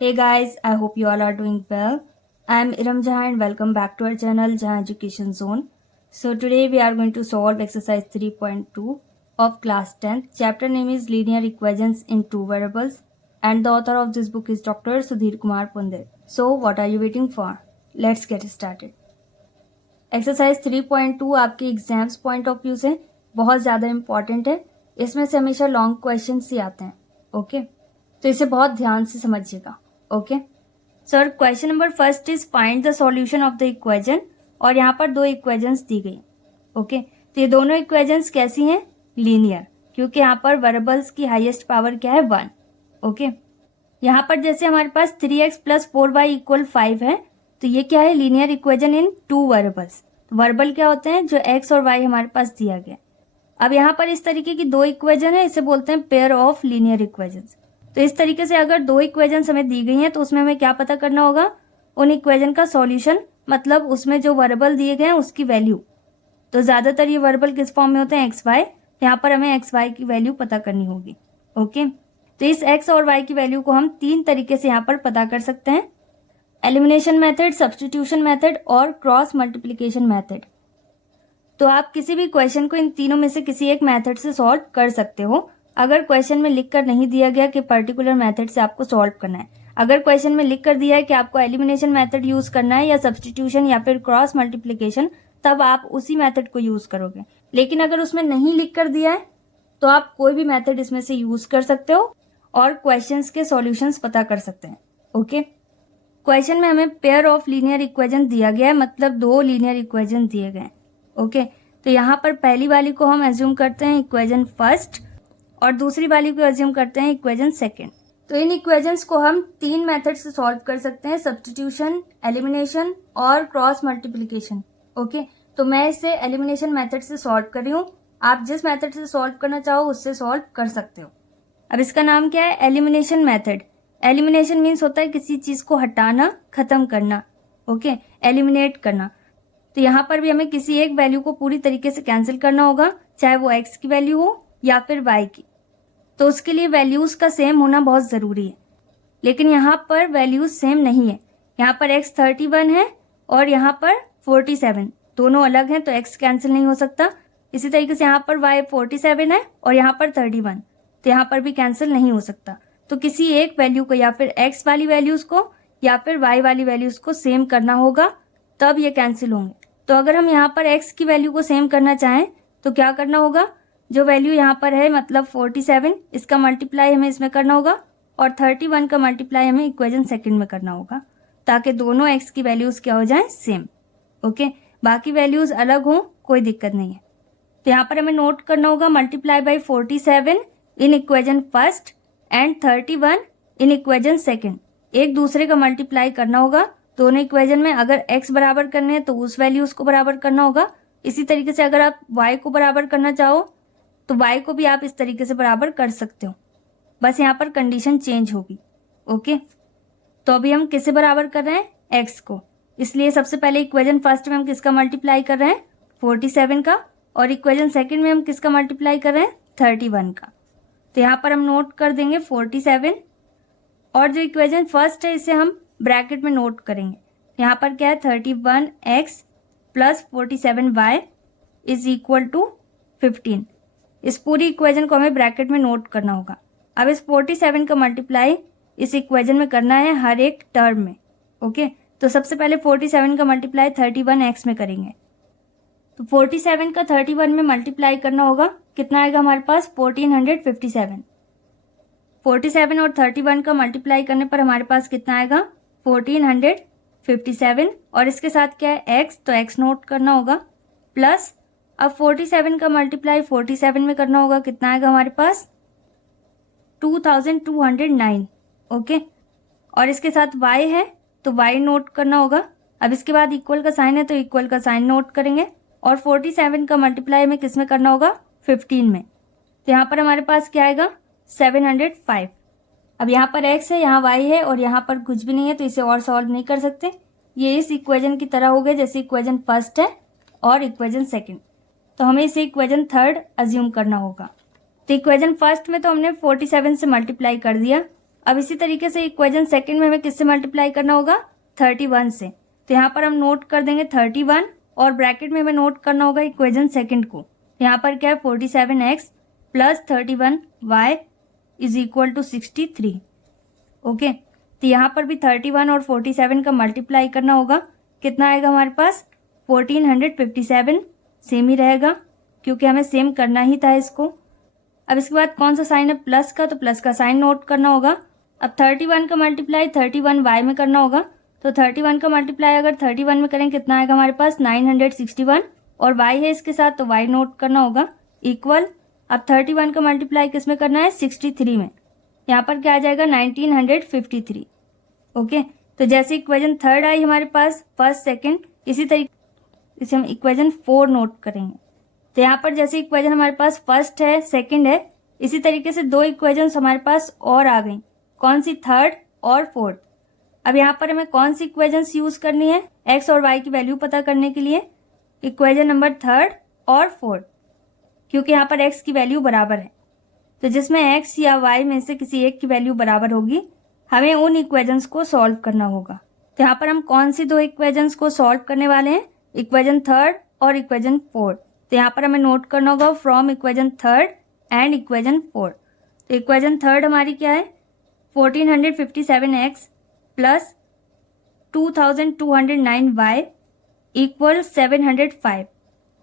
Hey guys, I hope you all are doing well. I am Iram Jahan and welcome back to our channel Jahan Education Zone. So today we are going to solve exercise 3.2 of class 10th. Chapter name is Linear Equations in Two Variables and the author of this book is Dr. Sudhir Kumar Pundir. So what are you waiting for? Let's get started. Exercise 3.2 आपके exams point of view से बहुत ज़्यादा important है. इसमें से हमेशा long questions ही आते हैं. ओके, तो इसे बहुत ध्यान से समझिएगा. Okay sir, question number first is find the solution of the equation. और यहाँ पर दो इक्वेशंस दी गई. ओके, तो ये दोनों इक्वेशंस कैसी हैं? लीनियर, क्योंकि यहाँ पर वेरिएबल्स की हाईएस्ट पावर क्या है? 1. ओके, यहाँ पर जैसे हमारे पास 3x प्लस 4y इक्वल 5 है, तो ये क्या है? Linear equation in two variables. Variable क्या होते हैं? जो x और y हमारे पास दिया गया. अब यहाँ पर इस तरीके की दो इक्वेशन है, इसे बोलते हैं पेयर ऑफ लीनियर इक्वेशंस. तो इस तरीके से अगर दो इक्वेशंस हमें दी गई हैं तो उसमें हमें क्या पता करना होगा? उन इक्वेशन का सॉल्यूशन, मतलब उसमें जो वेरिएबल दिए गए हैं उसकी वैल्यू. तो ज्यादातर ये वेरिएबल किस फॉर्म में होते हैं? X y. यहाँ पर हमें एक्स वाई की वैल्यू पता करनी होगी. ओके, तो इस एक्स और वाई की वैल्यू को हम तीन तरीके से यहाँ पर पता कर सकते हैं: एलिमिनेशन मेथड, सब्स्टिट्यूशन मेथड और क्रॉस मल्टीप्लिकेशन मेथड. तो आप किसी भी क्वेश्चन को इन तीनों में से किसी एक मेथड से सॉल्व कर सकते हो. अगर क्वेश्चन में लिख कर नहीं दिया गया कि पर्टिकुलर मेथड से आपको सॉल्व करना है, अगर क्वेश्चन में लिख कर दिया है कि आपको एलिमिनेशन मेथड यूज करना है या सब्स्टिट्यूशन या फिर क्रॉस मल्टीप्लिकेशन, तब आप उसी मेथड को यूज करोगे. लेकिन अगर उसमें नहीं लिख कर दिया है तो आप कोई भी मेथड इसमें से यूज कर सकते हो और क्वेश्चंस के सॉल्यूशंस पता कर सकते हैं. ओके, क्वेश्चन में हमें पेयर ऑफ लीनियर इक्वेशन दिया गया है, मतलब दो लीनियर इक्वेशन दिए गए. ओके, तो यहाँ पर पहली वाली को हम एज्यूम करते हैं इक्वेशन फर्स्ट और दूसरी वाली को एज्यूम करते हैं इक्वेशन सेकंड. तो इन इक्वेशंस को हम तीन मेथड से सॉल्व कर सकते हैं: सब्स्टिट्यूशन, एलिमिनेशन और क्रॉस मल्टीप्लिकेशन. ओके, तो मैं इसे एलिमिनेशन मेथड से सॉल्व कर रही हूँ. आप जिस मेथड से सॉल्व करना चाहो उससे सॉल्व कर सकते हो. अब इसका नाम क्या है? Elimination method. एलिमिनेशन मीन्स होता है किसी चीज को हटाना, खत्म करना. ओके, एलिमिनेट करना. तो यहाँ पर भी हमें किसी एक वैल्यू को पूरी तरीके से कैंसिल करना होगा, चाहे वो x की वैल्यू हो या फिर y की. तो उसके लिए वैल्यूज का सेम होना बहुत जरूरी है. लेकिन यहाँ पर वैल्यूज सेम नहीं है. यहाँ पर x 31 है और यहाँ पर 47, दोनों अलग हैं तो x कैंसिल नहीं हो सकता. इसी तरीके से यहाँ पर y 47 है और यहाँ पर 31, तो यहाँ पर भी कैंसिल नहीं हो सकता. तो किसी एक वैल्यू को या फिर x वाली वैल्यूज को या फिर y वाली वैल्यूज को सेम करना होगा, तब ये कैंसिल होंगे. तो अगर हम यहाँ पर x की वैल्यू को सेम करना चाहें तो क्या करना होगा? जो वैल्यू यहाँ पर है, मतलब 47, इसका मल्टीप्लाई हमें इसमें करना होगा और 31 का मल्टीप्लाई हमें इक्वेशन सेकंड में करना होगा, ताकि दोनों x की वैल्यूज क्या हो जाए? सेम. ओके, बाकी वैल्यूज अलग हो कोई दिक्कत नहीं है. तो यहाँ पर हमें नोट करना होगा multiply by 47 in equation first and 31 in equation second. एक दूसरे का मल्टीप्लाई करना होगा दोनों इक्वेशन में. अगर x बराबर करने हैं तो उस वैल्यूज को बराबर करना होगा. इसी तरीके से अगर आप y को बराबर करना चाहो तो y को भी आप इस तरीके से बराबर कर सकते हो, बस यहाँ पर कंडीशन चेंज होगी. ओके, तो अभी हम किसे बराबर कर रहे हैं? x को. इसलिए सबसे पहले इक्वेशन फर्स्ट में हम किसका मल्टीप्लाई कर रहे हैं? 47 का. और इक्वेशन सेकंड में हम किसका मल्टीप्लाई कर रहे हैं? 31 का. तो यहाँ पर हम नोट कर देंगे 47 और जो इक्वेशन फर्स्ट है इसे हम ब्रैकेट में नोट करेंगे. यहाँ पर क्या है? 31x plus 47y is equal to 15. इस पूरी इक्वेशन को हमें ब्रैकेट में नोट करना होगा. अब इस 47 का मल्टीप्लाई इस इक्वेशन में करना है हर एक टर्म में. ओके, तो सबसे पहले 47 का मल्टीप्लाई 31x में करेंगे. तो 47 का 31 में मल्टीप्लाई करना होगा, कितना आएगा हमारे पास? 1457. 47 और 31 का मल्टीप्लाई करने पर हमारे पास कितना आएगा? 1457. और इसके साथ क्या है? x, तो x नोट करना होगा. प्लस अब 47 का मल्टीप्लाई 47 में करना होगा, कितना आएगा हमारे पास? 2209. ओके, और इसके साथ y है तो y नोट करना होगा. अब इसके बाद इक्वल का साइन है तो इक्वल का साइन नोट करेंगे. और 47 का मल्टीप्लाई हमें किस में करना होगा? 15 में. तो यहाँ पर हमारे पास क्या आएगा? 705. अब यहाँ पर x है, यहाँ y है और यहाँ पर कुछ भी नहीं है, तो इसे और सॉल्व नहीं कर सकते. ये इस इक्वेशन की तरह हो गए जैसे इक्वेशन फर्स्ट है और इक्वेशन सेकंड. तो हमें इसे इक्वेशन थर्ड अज्यूम करना होगा. तो इक्वेशन फर्स्ट में तो हमने 47 से मल्टीप्लाई कर दिया. अब इसी तरीके से इक्वेशन सेकंड में हमें किससे मल्टीप्लाई करना होगा, 31 से। तो यहाँ पर हम नोट कर देंगे 31 और ब्रैकेट में हमें नोट करना होगा इक्वेशन सेकंड को। यहाँ पर क्या है 47x plus 31y is equal to 63। Okay, तो यहाँ पर भी 31 और 47 का मल्टीप्लाई करना होगा। कितना आएगा हमारे पास 1457, सेम ही रहेगा क्योंकि हमें सेम करना ही था इसको। अब इसके बाद कौन सा साइन है, प्लस का, तो प्लस का साइन नोट करना होगा। अब 31 का मल्टीप्लाई 31y में करना होगा, तो 31 का मल्टीप्लाई अगर 31 में करें कितना आएगा हमारे पास 961 और y है इसके साथ तो y नोट करना होगा इक्वल। अब 31 का मल्टीप्लाई किस में करना है 63 में, यहाँ पर क्या आ जाएगा 1953। ओके, तो जैसे इक्वेशन थर्ड आई हमारे पास फर्स्ट सेकंड, इसी तरीके इसे हम इक्वेशन 4 नोट करेंगे। तो यहाँ पर जैसे इक्वेशन हमारे पास फर्स्ट है सेकंड है, इसी तरीके से दो इक्वेशंस हमारे पास और आ गई, कौन सी, थर्ड और फोर्थ। अब यहाँ पर हमें कौन सी इक्वेशंस यूज करनी है एक्स और वाई की वैल्यू पता करने के लिए, इक्वेशन नंबर थर्ड और फोर्थ, क्योंकि यहाँ पर एक्स की वैल्यू बराबर है। तो जिसमें एक्स या वाई में से किसी एक की वैल्यू बराबर होगी हमें उन इक्वेशंस को सॉल्व करना होगा। तो यहाँ पर हम कौन सी दो इक्वेशंस को सॉल्व करने वाले हैं, इक्वेशन थर्ड और इक्वेशन फोर्थ। तो यहाँ पर हमें नोट करना होगा from equation third and equation fourth. तो इक्वेशन थर्ड हमारी क्या है 1457x plus 2209y equal 705।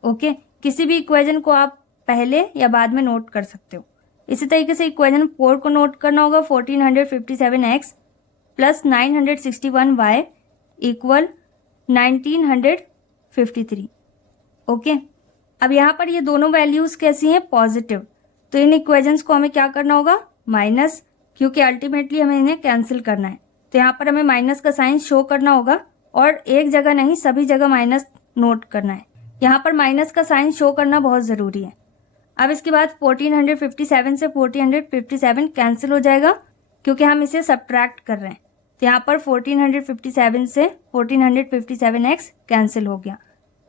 Okay, किसी भी इक्वेशन को आप पहले या बाद में नोट कर सकते हो। इसी तरीके से इक्वेशन 4 को नोट करना होगा 1457x plus 961y equal 1953। Okay, अब यहाँ पर ये दोनों वैल्यूज कैसी हैं, पॉजिटिव। तो इन इक्वेशंस को हमें क्या करना होगा, माइनस, क्योंकि अल्टीमेटली हमें इन्हें कैंसिल करना है। तो यहाँ पर हमें माइनस का साइन शो करना होगा और एक जगह नहीं सभी जगह माइनस नोट करना है। यहाँ पर माइनस का साइन शो करना बहुत ज़रूरी है। अब इसके बाद 1457 से 1457 कैंसिल हो जाएगा क्योंकि हम इसे सब्ट्रैक्ट कर रहे हैं। तो यहाँ पर 1457 से 1457x कैंसिल हो गया।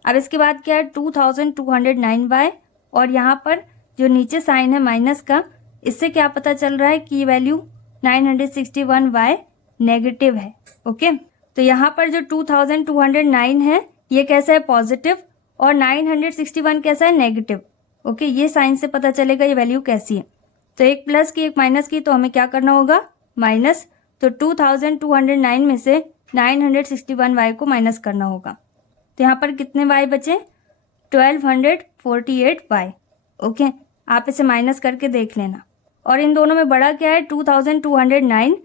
अब इसके बाद क्या है 2209y और यहाँ पर जो नीचे साइन है माइनस का, इससे क्या पता चल रहा है कि ये वैल्यू 961y नेगेटिव है। ओके, तो यहाँ पर जो 2209 है ये कैसा है, पॉजिटिव, और 961 कैसा है, नेगेटिव। ओके, ये साइन से पता चलेगा ये वैल्यू कैसी है। तो एक प्लस की एक माइनस की, तो हमें क्या करना होगा, माइनस। तो 2209 में से 961y को माइनस करना होगा। तो यहाँ पर कितने y बचे, 1248y। ओके, आप इसे माइनस करके देख लेना। और इन दोनों में बड़ा क्या है 2209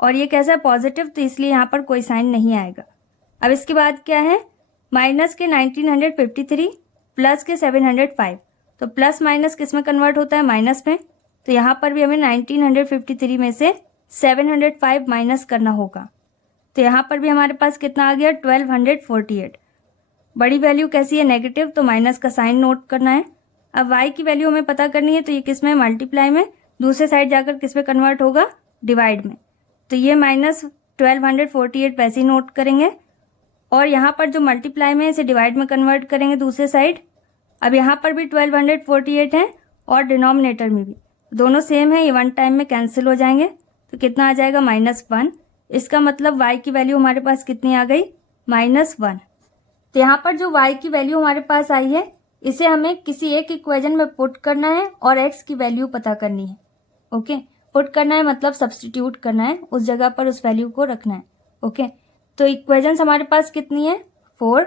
और ये कैसा है, पॉजिटिव, तो इसलिए यहाँ पर कोई साइन नहीं आएगा। अब इसके बाद क्या है, माइनस के 1953 प्लस के 705। तो प्लस माइनस किस में कन्वर्ट होता है, माइनस में। तो यहाँ पर भी हमें 1953 में से 705 माइनस करना होगा। तो यहाँ पर भी हमारे पास कितना आ गया, 1248। बड़ी वैल्यू कैसी है, नेगेटिव, तो माइनस का साइन नोट करना है। अब y की वैल्यू हमें पता करनी है, तो ये किस में, मल्टीप्लाई में, दूसरे साइड जाकर किस में कन्वर्ट होगा, डिवाइड में। तो ये माइनस 1248 वैसे ही नोट करेंगे और यहाँ पर जो मल्टीप्लाई में इसे डिवाइड में कन्वर्ट करेंगे दूसरे साइड। अब यहाँ पर भी 1248 है और डिनोमिनेटर में भी, दोनों सेम है, ये वन टाइम में कैंसिल हो जाएंगे। तो कितना आ जाएगा, -1। इसका मतलब y की वैल्यू हमारे पास कितनी आ गई, -1। तो यहाँ पर जो y की वैल्यू हमारे पास आई है इसे हमें किसी एक इक्वेशन में पुट करना है और x की वैल्यू पता करनी है। ओके, पुट करना है मतलब सब्स्टिट्यूट करना है, उस जगह पर उस वैल्यू को रखना है। ओके, तो इक्वेशंस हमारे पास कितनी है, 4।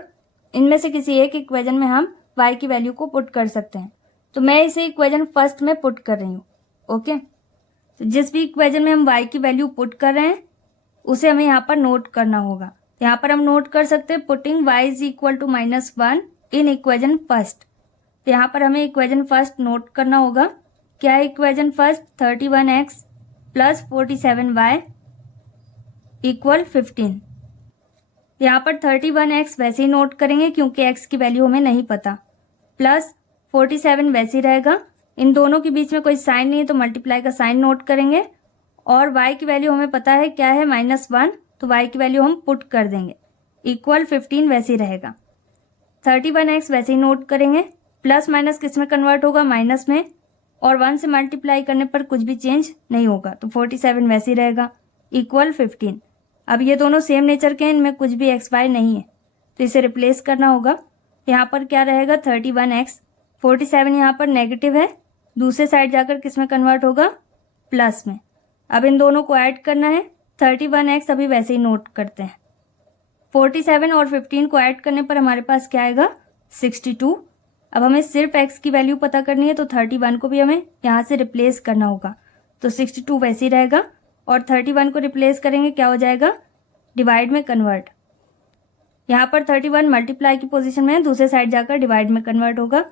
इनमें से किसी एक इक्वेशन में हम y की वैल्यू को पुट कर सकते हैं। तो मैं इसे इक्वेशन फर्स्ट में पुट कर रही हूँ। ओके, तो जिस भी इक्वेशन में हम y की वैल्यू पुट कर रहे हैं उसे हमें यहाँ पर नोट करना होगा। यहाँ पर हम नोट कर सकते हैं putting y is equal to -1 in equation first. तो यहाँ पर हमें इक्वेशन फर्स्ट नोट करना होगा। क्या है equation first, 31x plus 47y equal 15। यहाँ पर 31x वैसे ही नोट करेंगे क्योंकि x की वैल्यू हमें नहीं पता, प्लस 47 वैसे ही रहेगा। इन दोनों के बीच में कोई साइन नहीं है तो मल्टीप्लाई का साइन नोट करेंगे और y की वैल्यू हमें पता है क्या है, -1, तो y की वैल्यू हम पुट कर देंगे इक्वल 15 वैसे ही रहेगा। 31x वैसे ही नोट करेंगे, प्लस माइनस किस में कन्वर्ट होगा, माइनस में, और 1 से मल्टीप्लाई करने पर कुछ भी चेंज नहीं होगा, तो 47 वैसे ही रहेगा इक्वल 15। अब ये दोनों सेम नेचर के हैं, इनमें कुछ भी एक्स वाई नहीं है, तो इसे रिप्लेस करना होगा। यहाँ पर क्या रहेगा 31x, 47 यहाँ पर नेगेटिव है, दूसरे साइड जाकर किस में कन्वर्ट होगा, प्लस में। अब इन दोनों को ऐड करना है, 31x अभी वैसे ही नोट करते हैं। 47 और 15 को ऐड करने पर हमारे पास क्या आएगा 62। अब हमें सिर्फ x की वैल्यू पता करनी है, तो 31 को भी हमें यहाँ से रिप्लेस करना होगा, तो 62 वैसे ही रहेगा। और 31 को रिप्लेस करेंगे क्या हो जाएगा, डिवाइड में कन्वर्ट। यहाँ पर 31 मल्टीप्लाई की पोजीशन में है, दूसरे साइड जाकर डिवाइड में कन्वर्ट होगा।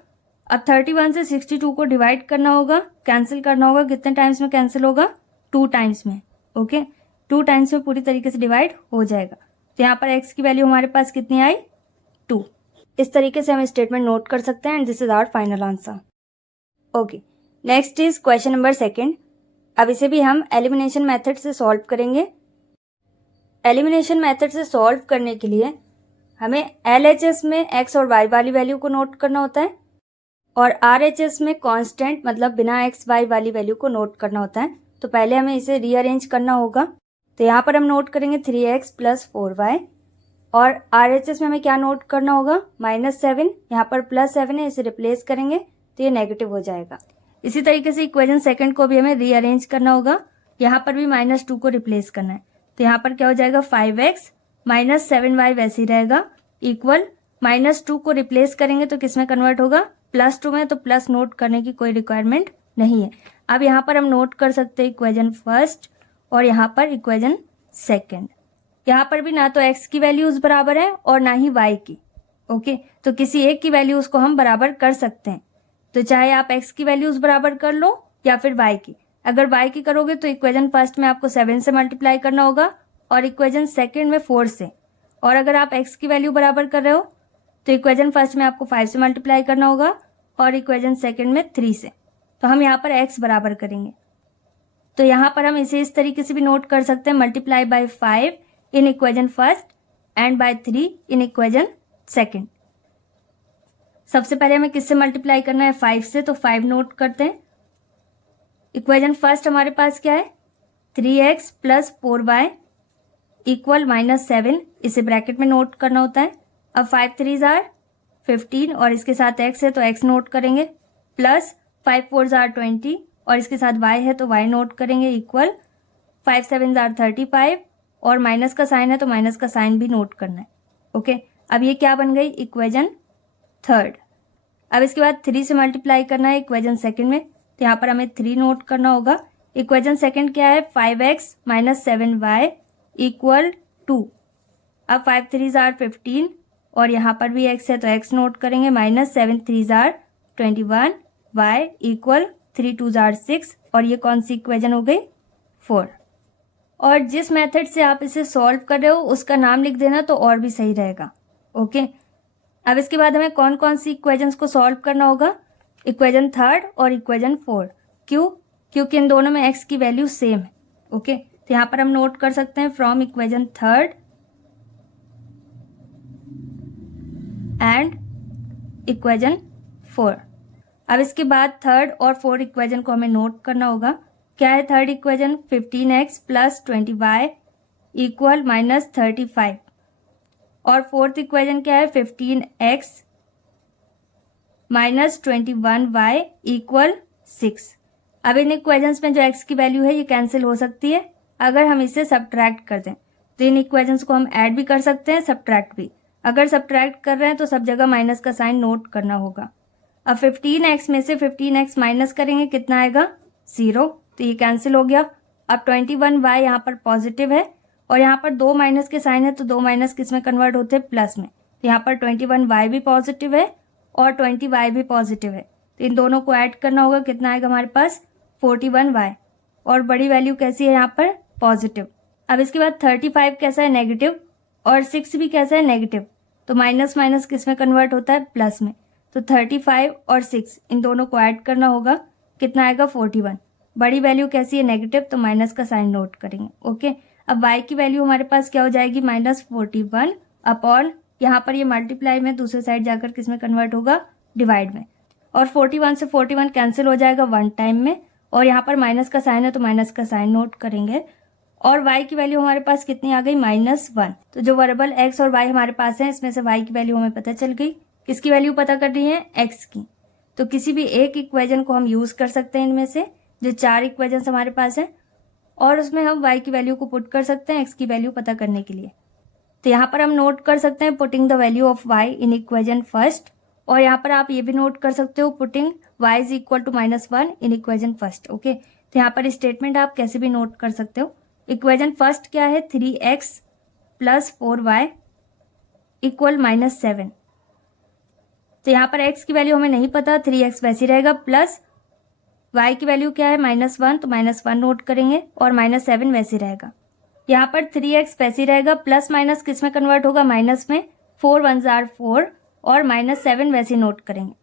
अब 31 से 62 को डिवाइड करना होगा, कैंसिल करना होगा। कितने टाइम्स में कैंसिल होगा, 2 टाइम्स में। ओके, 2 टाइम्स में पूरी तरीके से डिवाइड हो जाएगा। तो यहाँ पर x की वैल्यू हमारे पास कितनी आई, 2। इस तरीके से हम स्टेटमेंट नोट कर सकते हैं and this is our final answer. Okay, next is question number 2। अब इसे भी हम एलिमिनेशन मेथड से सॉल्व करेंगे। एलिमिनेशन मेथड से सॉल्व करने के लिए हमें LHS में x और y वाली वैल्यू को नोट करना होता है और RHS में कांस्टेंट मतलब बिना x y वाली वैल्यू को नोट करना होता है। तो पहले हमें इसे रीअरेंज करना होगा। तो यहाँ पर हम नोट करेंगे 3x + 4y और RHS में हमें क्या नोट करना होगा, -7। यहाँ पर +7 है, इसे रिप्लेस करेंगे तो ये नेगेटिव हो जाएगा। इसी तरीके से इक्वेशन सेकंड को भी हमें रीअरेंज करना होगा। यहाँ पर भी -2 को रिप्लेस करना है, तो यहाँ पर क्या हो जाएगा 5x - 7y वैसे ही रहेगा इक्वल -2 को रिप्लेस करेंगे तो किस में कन्वर्ट होगा, +2 में। तो प्लस नोट करने की कोई रिक्वायरमेंट नहीं है। अब यहाँ पर हम नोट कर सकते हैं इक्वेशन फर्स्ट और यहाँ पर इक्वेशन सेकंड। यहाँ पर भी ना तो x की वैल्यूज बराबर है और ना ही y की। ओके, तो किसी एक की वैल्यूज को हम बराबर कर सकते हैं। तो चाहे आप x की वैल्यूज बराबर कर लो या फिर y की। अगर y की करोगे तो इक्वेशन फर्स्ट में आपको 7 से मल्टीप्लाई करना होगा और इक्वेशन सेकंड में 4 से। और अगर आप x की वैल्यू बराबर कर रहे हो तो इक्वेशन फर्स्ट में आपको 5 से मल्टीप्लाई करना होगा और इक्वेशन सेकंड में 3 से। तो हम यहाँ पर x बराबर करेंगे। तो यहाँ पर हम इसे इस तरीके से भी नोट कर सकते हैं, multiply by 5 in equation first and by 3 in equation second. सबसे पहले हमें किससे मल्टीप्लाई करना है, 5 से, तो 5 नोट करते हैं। इक्वेशन फर्स्ट हमारे पास क्या है 3x + 4y इक्वल -7, इसे ब्रैकेट में नोट करना होता है। अब 5 3 = 15 और इसके साथ x है तो x नोट करेंगे, प्लस 5 4 = 20 और इसके साथ y है तो y नोट करेंगे इक्वल 5 7 = 35 और माइनस का साइन है तो माइनस का साइन भी नोट करना है। ओके, अब ये क्या बन गई इक्वेशन थर्ड। अब इसके बाद 3 से मल्टीप्लाई करना है इक्वेशन सेकंड में, तो यहाँ पर हमें 3 नोट करना होगा। इक्वेशन सेकंड क्या है 5x - 7y इक्वल 2। अब 5 3 = 15 और यहाँ पर भी x है तो x नोट करेंगे, -7 3 = 21 y इक्वल 3 2 = 6 और ये कौन सी इक्वेशन हो गई 4। और जिस मेथड से आप इसे सॉल्व कर रहे हो उसका नाम लिख देना तो और भी सही रहेगा। ओके, अब इसके बाद हमें कौन कौन सी इक्वेशंस को सॉल्व करना होगा, इक्वेशन थर्ड और इक्वेशन 4। क्यों, क्योंकि इन दोनों में x की वैल्यू सेम है। ओके, तो यहाँ पर हम नोट कर सकते हैं from equation third and equation 4। अब इसके बाद थर्ड और फोर्थ इक्वेशन को हमें नोट करना होगा। क्या है third equation 15x + 20y equal -35 और फोर्थ इक्वेशन क्या है 15x - 21y इक्वल 6। अब इन इक्वेशंस में जो x की वैल्यू है ये कैंसिल हो सकती है अगर हम इसे सब्ट्रैक्ट कर दें। तो इन इक्वेशंस को हम ऐड भी कर सकते हैं, सब्ट्रैक्ट भी। अगर सब्ट्रैक्ट कर रहे हैं तो सब जगह माइनस का साइन नोट करना होगा। अब 15x में से 15x माइनस करेंगे, कितना आएगा 0, तो ये कैंसिल हो गया। अब 21y यहाँ पर पॉजिटिव है और यहाँ पर 2 माइनस के साइन है तो 2 माइनस किस में कन्वर्ट होते हैं, प्लस में। तो यहाँ पर 21y भी पॉजिटिव है और 20y भी पॉजिटिव है, तो इन दोनों को ऐड करना होगा। कितना आएगा हमारे पास 41y और बड़ी वैल्यू कैसी है यहाँ पर पॉजिटिव। अब इसके बाद 35 कैसा है नेगेटिव और 6 भी कैसा है नेगेटिव, तो माइनस माइनस किस में कन्वर्ट होता है, प्लस में। तो 35 और 6 इन दोनों को ऐड करना होगा, कितना आएगा 41। बड़ी वैल्यू कैसी है नेगेटिव, तो माइनस का साइन नोट करेंगे। ओके, अब y की वैल्यू हमारे पास क्या हो जाएगी -41 अपॉन यहाँ पर ये मल्टीप्लाई में दूसरे साइड जाकर किस में कन्वर्ट होगा, डिवाइड में। और 41 से 41 कैंसिल हो जाएगा वन टाइम में, और यहाँ पर माइनस का साइन है तो माइनस का साइन नोट करेंगे। और y की वैल्यू हमारे पास कितनी आ गई, -1। तो जो वेरिएबल x और y हमारे पास है, इसमें से y की वैल्यू हमें पता चल गई। किसकी वैल्यू पता करनी है, x की। तो किसी भी एक इक्वेशन को हम यूज कर सकते हैं इनमें से, जो 4 इक्वेशन हमारे पास है, और उसमें हम y की वैल्यू को पुट कर सकते हैं x की वैल्यू पता करने के लिए। तो यहाँ पर हम नोट कर सकते हैं putting the value of y in equation first, और यहाँ पर आप ये भी नोट कर सकते हो putting y is equal to -1 in equation first. Okay, तो यहाँ पर स्टेटमेंट आप कैसे भी नोट कर सकते हो। इक्वेशन फर्स्ट क्या है, 3x + 4y इक्वल -7। तो यहाँ पर x की वैल्यू हमें नहीं पता, 3x वैसे रहेगा, प्लस y की वैल्यू क्या है, -1, तो -1 नोट करेंगे, और -7 वैसे रहेगा। यहाँ पर 3x वैसे रहेगा, प्लस माइनस किस में कन्वर्ट होगा, माइनस में। 4 1 जार 4, और -7 वैसे नोट करेंगे,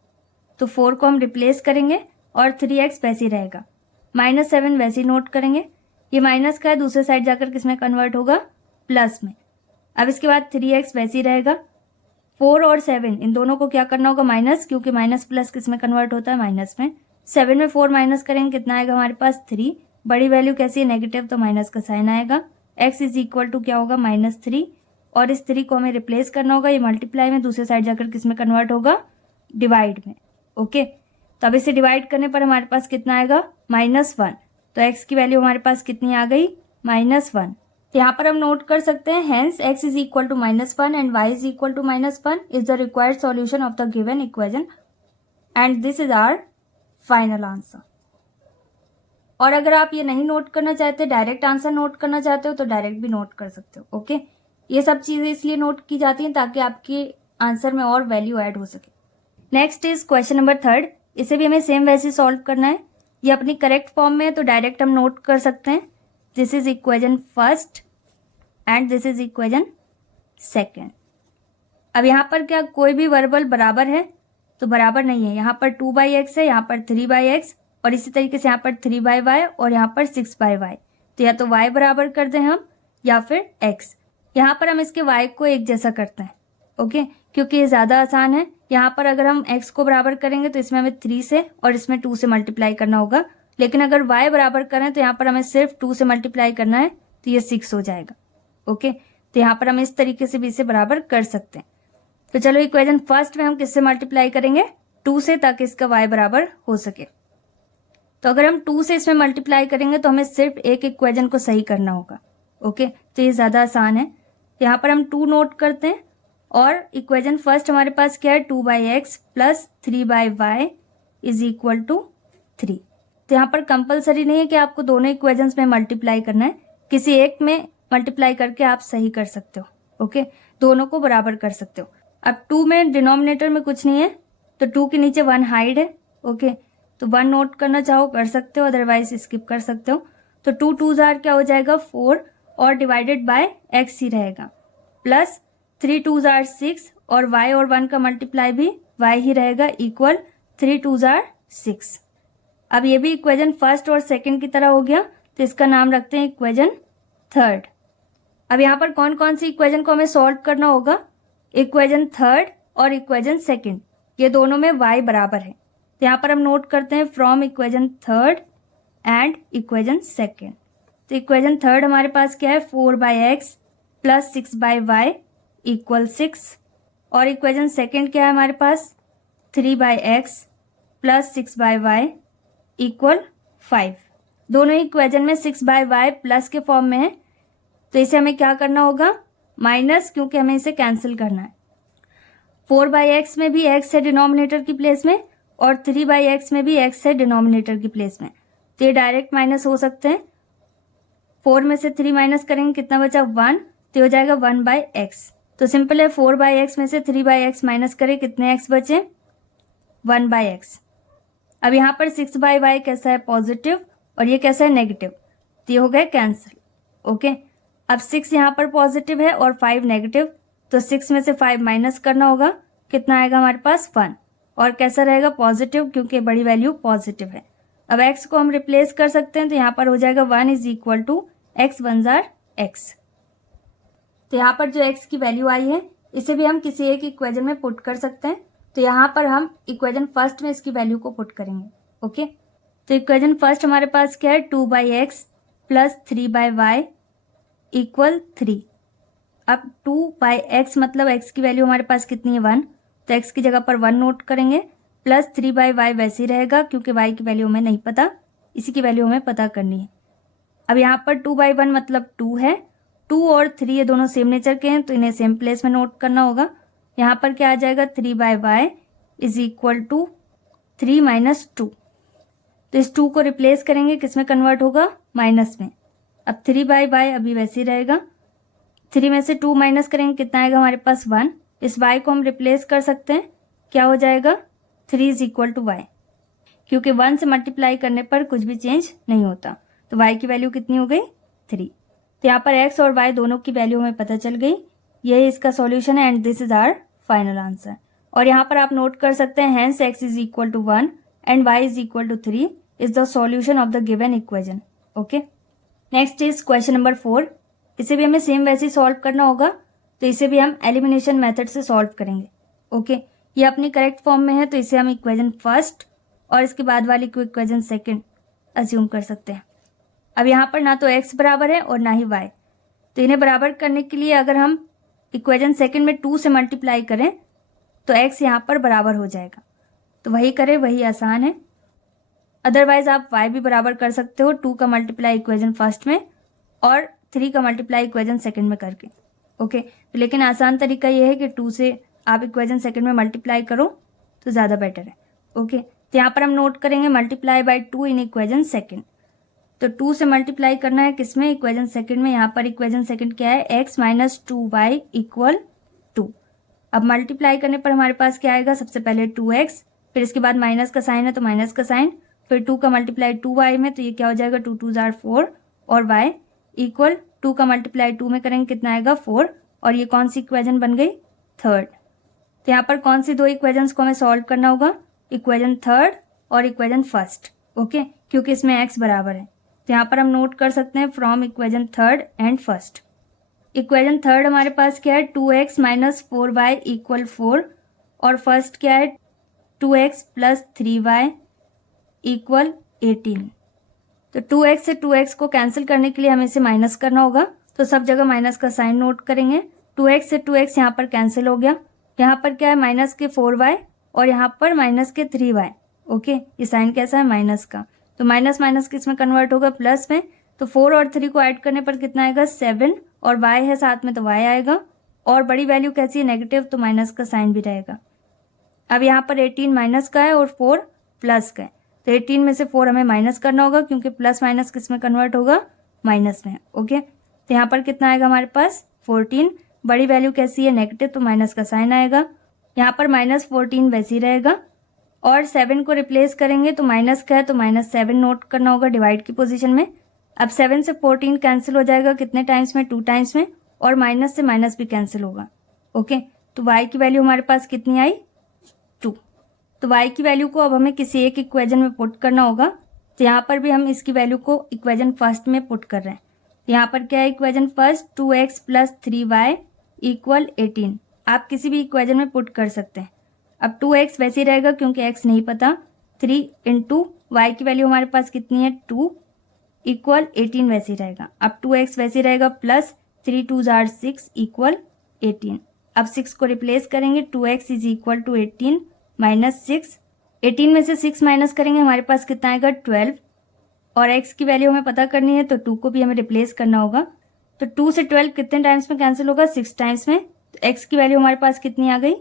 तो 4 को हम रिप्लेस करेंगे और 3x वैसे रहेगा, -7 वैसे नोट करेंगे। ये माइनस का है, दूसरे साइड जाकर किस में कन्वर्ट होगा, प्लस में। अब इसके बाद 3x वैसे ही रहेगा। 4 और 7 इन दोनों को क्या करना होगा, माइनस, क्योंकि माइनस प्लस किस में कन्वर्ट होता है, माइनस में। 7 में 4 माइनस करेंगे, कितना आएगा हमारे पास, 3। बड़ी वैल्यू कैसी है, नेगेटिव, तो माइनस का साइन आएगा। x इज इक्वल टू क्या होगा, -3, और इस 3 को हमें रिप्लेस करना होगा, ये मल्टीप्लाई में, दूसरे साइड जाकर किस में कन्वर्ट होगा, डिवाइड में। ओके, तो अब इसे डिवाइड करने पर हमारे पास कितना आएगा, -1। तो x की वैल्यू हमारे पास कितनी आ गई, -1। तो यहाँ पर हम नोट कर सकते हैं, hence x is equal to -1 and y is equal to -1 is the required solution of the given equation, and this is our final answer. और अगर आप ये नहीं नोट करना चाहते, डायरेक्ट आंसर नोट करना चाहते हो, तो डायरेक्ट भी नोट कर सकते हो। ओके, ये सब चीजें इसलिए नोट की जाती हैं ताकि आपके आंसर में और वैल्यू ऐड हो सके। Next is question number 3। इसे भी हमें सेम वैसे सॉल्व करना है। ये अपनी करेक्ट फॉर्म में है, तो डायरेक्ट हम नोट कर सकते हैं, this is equation first and this is equation second. अब यहाँ पर क्या कोई भी वर्बल बराबर है, तो बराबर नहीं है। यहाँ पर 2/x है, यहाँ पर 3/x, और इसी तरीके से यहाँ पर 3/y और यहाँ पर 6/y। तो या तो y बराबर कर दें हम, या फिर x। यहाँ पर हम इसके y को एक जैसा करते हैं। ओके, क्योंकि ये ज़्यादा आसान है। यहाँ पर अगर हम x को बराबर करेंगे तो इसमें हमें 3 से और इसमें 2 से मल्टीप्लाई करना होगा, लेकिन अगर y बराबर करें तो यहाँ पर हमें सिर्फ 2 से मल्टीप्लाई करना है, तो ये 6 हो जाएगा। ओके, तो यहाँ पर हम इस तरीके से भी इसे बराबर कर सकते हैं। तो चलो इक्वेशन फर्स्ट में हम किससे मल्टीप्लाई करेंगे, 2 से, ताकि इसका y बराबर हो सके। तो अगर हम 2 से इसमें मल्टीप्लाई करेंगे तो हमें सिर्फ एक इक्वेशन को सही करना होगा। ओके, तो ये ज़्यादा आसान है। यहाँ पर हम 2 नोट करते हैं, और इक्वेशन फर्स्ट हमारे पास क्या है, 2/x + 3/y is equal to 3। तो यहाँ पर कंपलसरी नहीं है कि आपको दोनों इक्वेशंस में मल्टीप्लाई करना है, किसी एक में मल्टीप्लाई करके आप सही कर सकते हो। ओके, दोनों को बराबर कर सकते हो। अब 2 में डिनोमिनेटर में कुछ नहीं है, तो 2 के नीचे 1 हाइड है। ओके, तो 1 नोट करना चाहो कर सकते हो, अदरवाइज स्किप कर सकते हो। तो 2 2 जार क्या हो जाएगा, 4, और डिवाइडेड बाय x ही रहेगा, प्लस 3 2 जार 6, और y और 1 का मल्टीप्लाई भी y ही रहेगा, इक्वल 3 2 जार 6। अब ये भी इक्वेशन फर्स्ट और सेकंड की तरह हो गया, तो इसका नाम रखते हैं इक्वेशन थर्ड। अब यहाँ पर कौन कौन सी इक्वेशन को हमें सॉल्व करना होगा, इक्वेशन थर्ड और इक्वेशन सेकंड, ये दोनों में y बराबर है। तो यहाँ पर हम नोट करते हैं from equation third and equation second. तो इक्वेशन थर्ड हमारे पास क्या है, 4/x + 6/y इक्वल 6, और इक्वेशन सेकंड क्या है हमारे पास, 3/x + 6/y इक्वल 5। दोनों इक्वेशन में 6/y प्लस के फॉर्म में है, तो इसे हमें क्या करना होगा, माइनस, क्योंकि हमें इसे कैंसिल करना है। 4/x में भी x है डिनोमिनेटर की प्लेस में, और 3/x में भी x है डिनोमिनेटर की प्लेस में, तो ये डायरेक्ट माइनस हो सकते हैं। 4 में से 3 माइनस करेंगे, कितना बचा, 1, तो हो जाएगा 1/x। तो सिंपल है, 4/x में से 3/x माइनस करें, कितने x बचे, 1/x। अब यहाँ पर 6/y कैसा है, पॉजिटिव, और ये कैसा है, नेगेटिव, तो ये हो गए कैंसिल। ओके, अब 6 यहाँ पर पॉजिटिव है और 5 नेगेटिव, तो 6 में से 5 माइनस करना होगा, कितना आएगा हमारे पास, 1, और कैसा रहेगा, पॉजिटिव, क्योंकि बड़ी वैल्यू पॉजिटिव है। अब x को हम रिप्लेस कर सकते हैं, तो यहाँ पर हो जाएगा 1 इज इक्वल टू x 1 जार x। तो यहाँ पर जो x की वैल्यू आई है, इसे भी हम किसी एक इक्वेशन में पुट कर सकते हैं। तो यहाँ पर हम इक्वेशन फर्स्ट में इसकी वैल्यू को पुट करेंगे। ओके, तो इक्वेशन फर्स्ट हमारे पास क्या है, 2/x प्लस 3/y इक्वल 3। अब 2/x मतलब x की वैल्यू हमारे पास कितनी है, 1, तो x की जगह पर 1 नोट करेंगे, प्लस 3/y वैसे ही रहेगा क्योंकि y की वैल्यू हमें नहीं पता, इसी की वैल्यू हमें पता करनी है। अब यहाँ पर 2/1 मतलब 2 है, 2 और 3 ये दोनों सेम नेचर के हैं तो इन्हें सेम प्लेस में नोट करना होगा। यहाँ पर क्या आ जाएगा, 3/y is equal to 3 minus 2। तो इस 2 को रिप्लेस करेंगे, किस में कन्वर्ट होगा, माइनस में। अब 3/y अभी वैसे ही रहेगा, 3 में से 2 माइनस करेंगे, कितना आएगा हमारे पास, 1। इस y को हम रिप्लेस कर सकते हैं, क्या हो जाएगा, 3 इज इक्वल टू y, क्योंकि 1 से मल्टीप्लाई करने पर कुछ भी चेंज नहीं होता। तो y की वैल्यू कितनी हो गई, 3। तो यहाँ पर x और y दोनों की वैल्यू हमें पता चल गई। यही इसका सॉल्यूशन है and this is our final answer. और यहाँ पर आप नोट कर सकते हैं, hence x is equal to 1 and y is equal to 3 is the solution of the given equation. Okay, next is question number 4। इसे भी हमें सेम वैसे ही सॉल्व करना होगा, तो इसे भी हम एलिमिनेशन मेथड से सॉल्व करेंगे। ओके, ये अपनी करेक्ट फॉर्म में है तो इसे हम इक्वेशन फर्स्ट और इसके बाद वाली को इक्वेशन सेकंड अज्यूम कर सकते हैं। अब यहाँ पर ना तो x बराबर है और ना ही y, तो इन्हें बराबर करने के लिए अगर हम इक्वेशन सेकंड में 2 से मल्टीप्लाई करें तो x यहाँ पर बराबर हो जाएगा, तो वही करें, वही आसान है। अदरवाइज आप y भी बराबर कर सकते हो 2 का मल्टीप्लाई इक्वेशन फर्स्ट में और 3 का मल्टीप्लाई इक्वेशन सेकंड में करके। ओके, तो लेकिन आसान तरीका ये है कि 2 से आप इक्वेशन सेकंड में मल्टीप्लाई करो तो ज़्यादा बेटर है। ओके, तो यहाँ पर हम नोट करेंगे मल्टीप्लाई बाय 2 इन इक्वेशन सेकंड। तो 2 से मल्टीप्लाई करना है किसमें, इक्वेशन सेकंड में। यहाँ पर इक्वेशन सेकंड क्या है, x माइनस 2y इक्वल 2। अब मल्टीप्लाई करने पर हमारे पास क्या आएगा, सबसे पहले 2x, फिर इसके बाद माइनस का साइन है तो माइनस का साइन, फिर 2 का मल्टीप्लाई 2y में, तो ये क्या हो जाएगा, 2 2 जार 4 और y इक्वल 2 का मल्टीप्लाई 2 में करेंगे, कितना आएगा, 4। और ये कौन सी इक्वेशन बन गई, थर्ड। तो यहाँ पर कौन सी 2 इक्वेशंस को हमें सॉल्व करना होगा, इक्वेशन थर्ड और इक्वेशन फर्स्ट। ओके, क्योंकि इसमें x बराबर है, तो यहाँ पर हम नोट कर सकते हैं from equation third and first. Equation third हमारे पास क्या है, 2x माइनस 4y इक्वल 4, और फर्स्ट क्या है, 2x प्लस 3y इक्वल 18। तो 2x से 2x को कैंसिल करने के लिए हमें इसे माइनस करना होगा, तो सब जगह माइनस का साइन नोट करेंगे। 2x से 2x यहाँ पर कैंसिल हो गया, यहाँ पर क्या है, माइनस के 4y और यहाँ पर माइनस के 3y। ओके, ये साइन कैसा है, माइनस का, तो माइनस माइनस किस में कन्वर्ट होगा, प्लस में। तो 4 और 3 को ऐड करने पर कितना आएगा, 7, और y है साथ में तो y आएगा, और बड़ी वैल्यू कैसी है, नेगेटिव, तो माइनस का साइन भी रहेगा। अब यहाँ पर 18 माइनस का है और 4 प्लस का है, तो 18 में से 4 हमें माइनस करना होगा क्योंकि प्लस माइनस किस में कन्वर्ट होगा, माइनस में। ओके, तो यहाँ पर कितना आएगा हमारे पास, 14। बड़ी वैल्यू कैसी है, नेगेटिव, तो माइनस का साइन आएगा। यहाँ पर -14 वैसे ही रहेगा, और 7 को रिप्लेस करेंगे तो माइनस का है तो -7 नोट करना होगा डिवाइड की पोजीशन में। अब 7 से 14 कैंसिल हो जाएगा, कितने टाइम्स में, 2 टाइम्स में, और माइनस से माइनस भी कैंसिल होगा। ओके, तो y की वैल्यू हमारे पास कितनी आई, 2। तो y की वैल्यू को अब हमें किसी एक इक्वेशन में पुट करना होगा, तो यहाँ पर भी हम इसकी वैल्यू को इक्वेशन फर्स्ट में पुट कर रहे हैं। तो यहाँ पर क्या है, equation first, 2x plus 3y equal 18, आप किसी भी इक्वेशन में पुट कर सकते हैं। अब 2x वैसे ही रहेगा क्योंकि x नहीं पता, 3 इंटू y की वैल्यू हमारे पास कितनी है, 2 इक्वल 18 वैसे ही रहेगा। अब 2x वैसे ही रहेगा, प्लस 3 2 जार 6 इक्वल 18। अब 6 को रिप्लेस करेंगे, 2x is equal to 18 minus 6। 18 में से 6 माइनस करेंगे, हमारे पास कितना आएगा, 12, और x की वैल्यू हमें पता करनी है तो 2 को भी हमें रिप्लेस करना होगा। तो 2 से 12 कितने टाइम्स में कैंसिल होगा, 6 टाइम्स में, तो x की वैल्यू हमारे पास कितनी आ गई,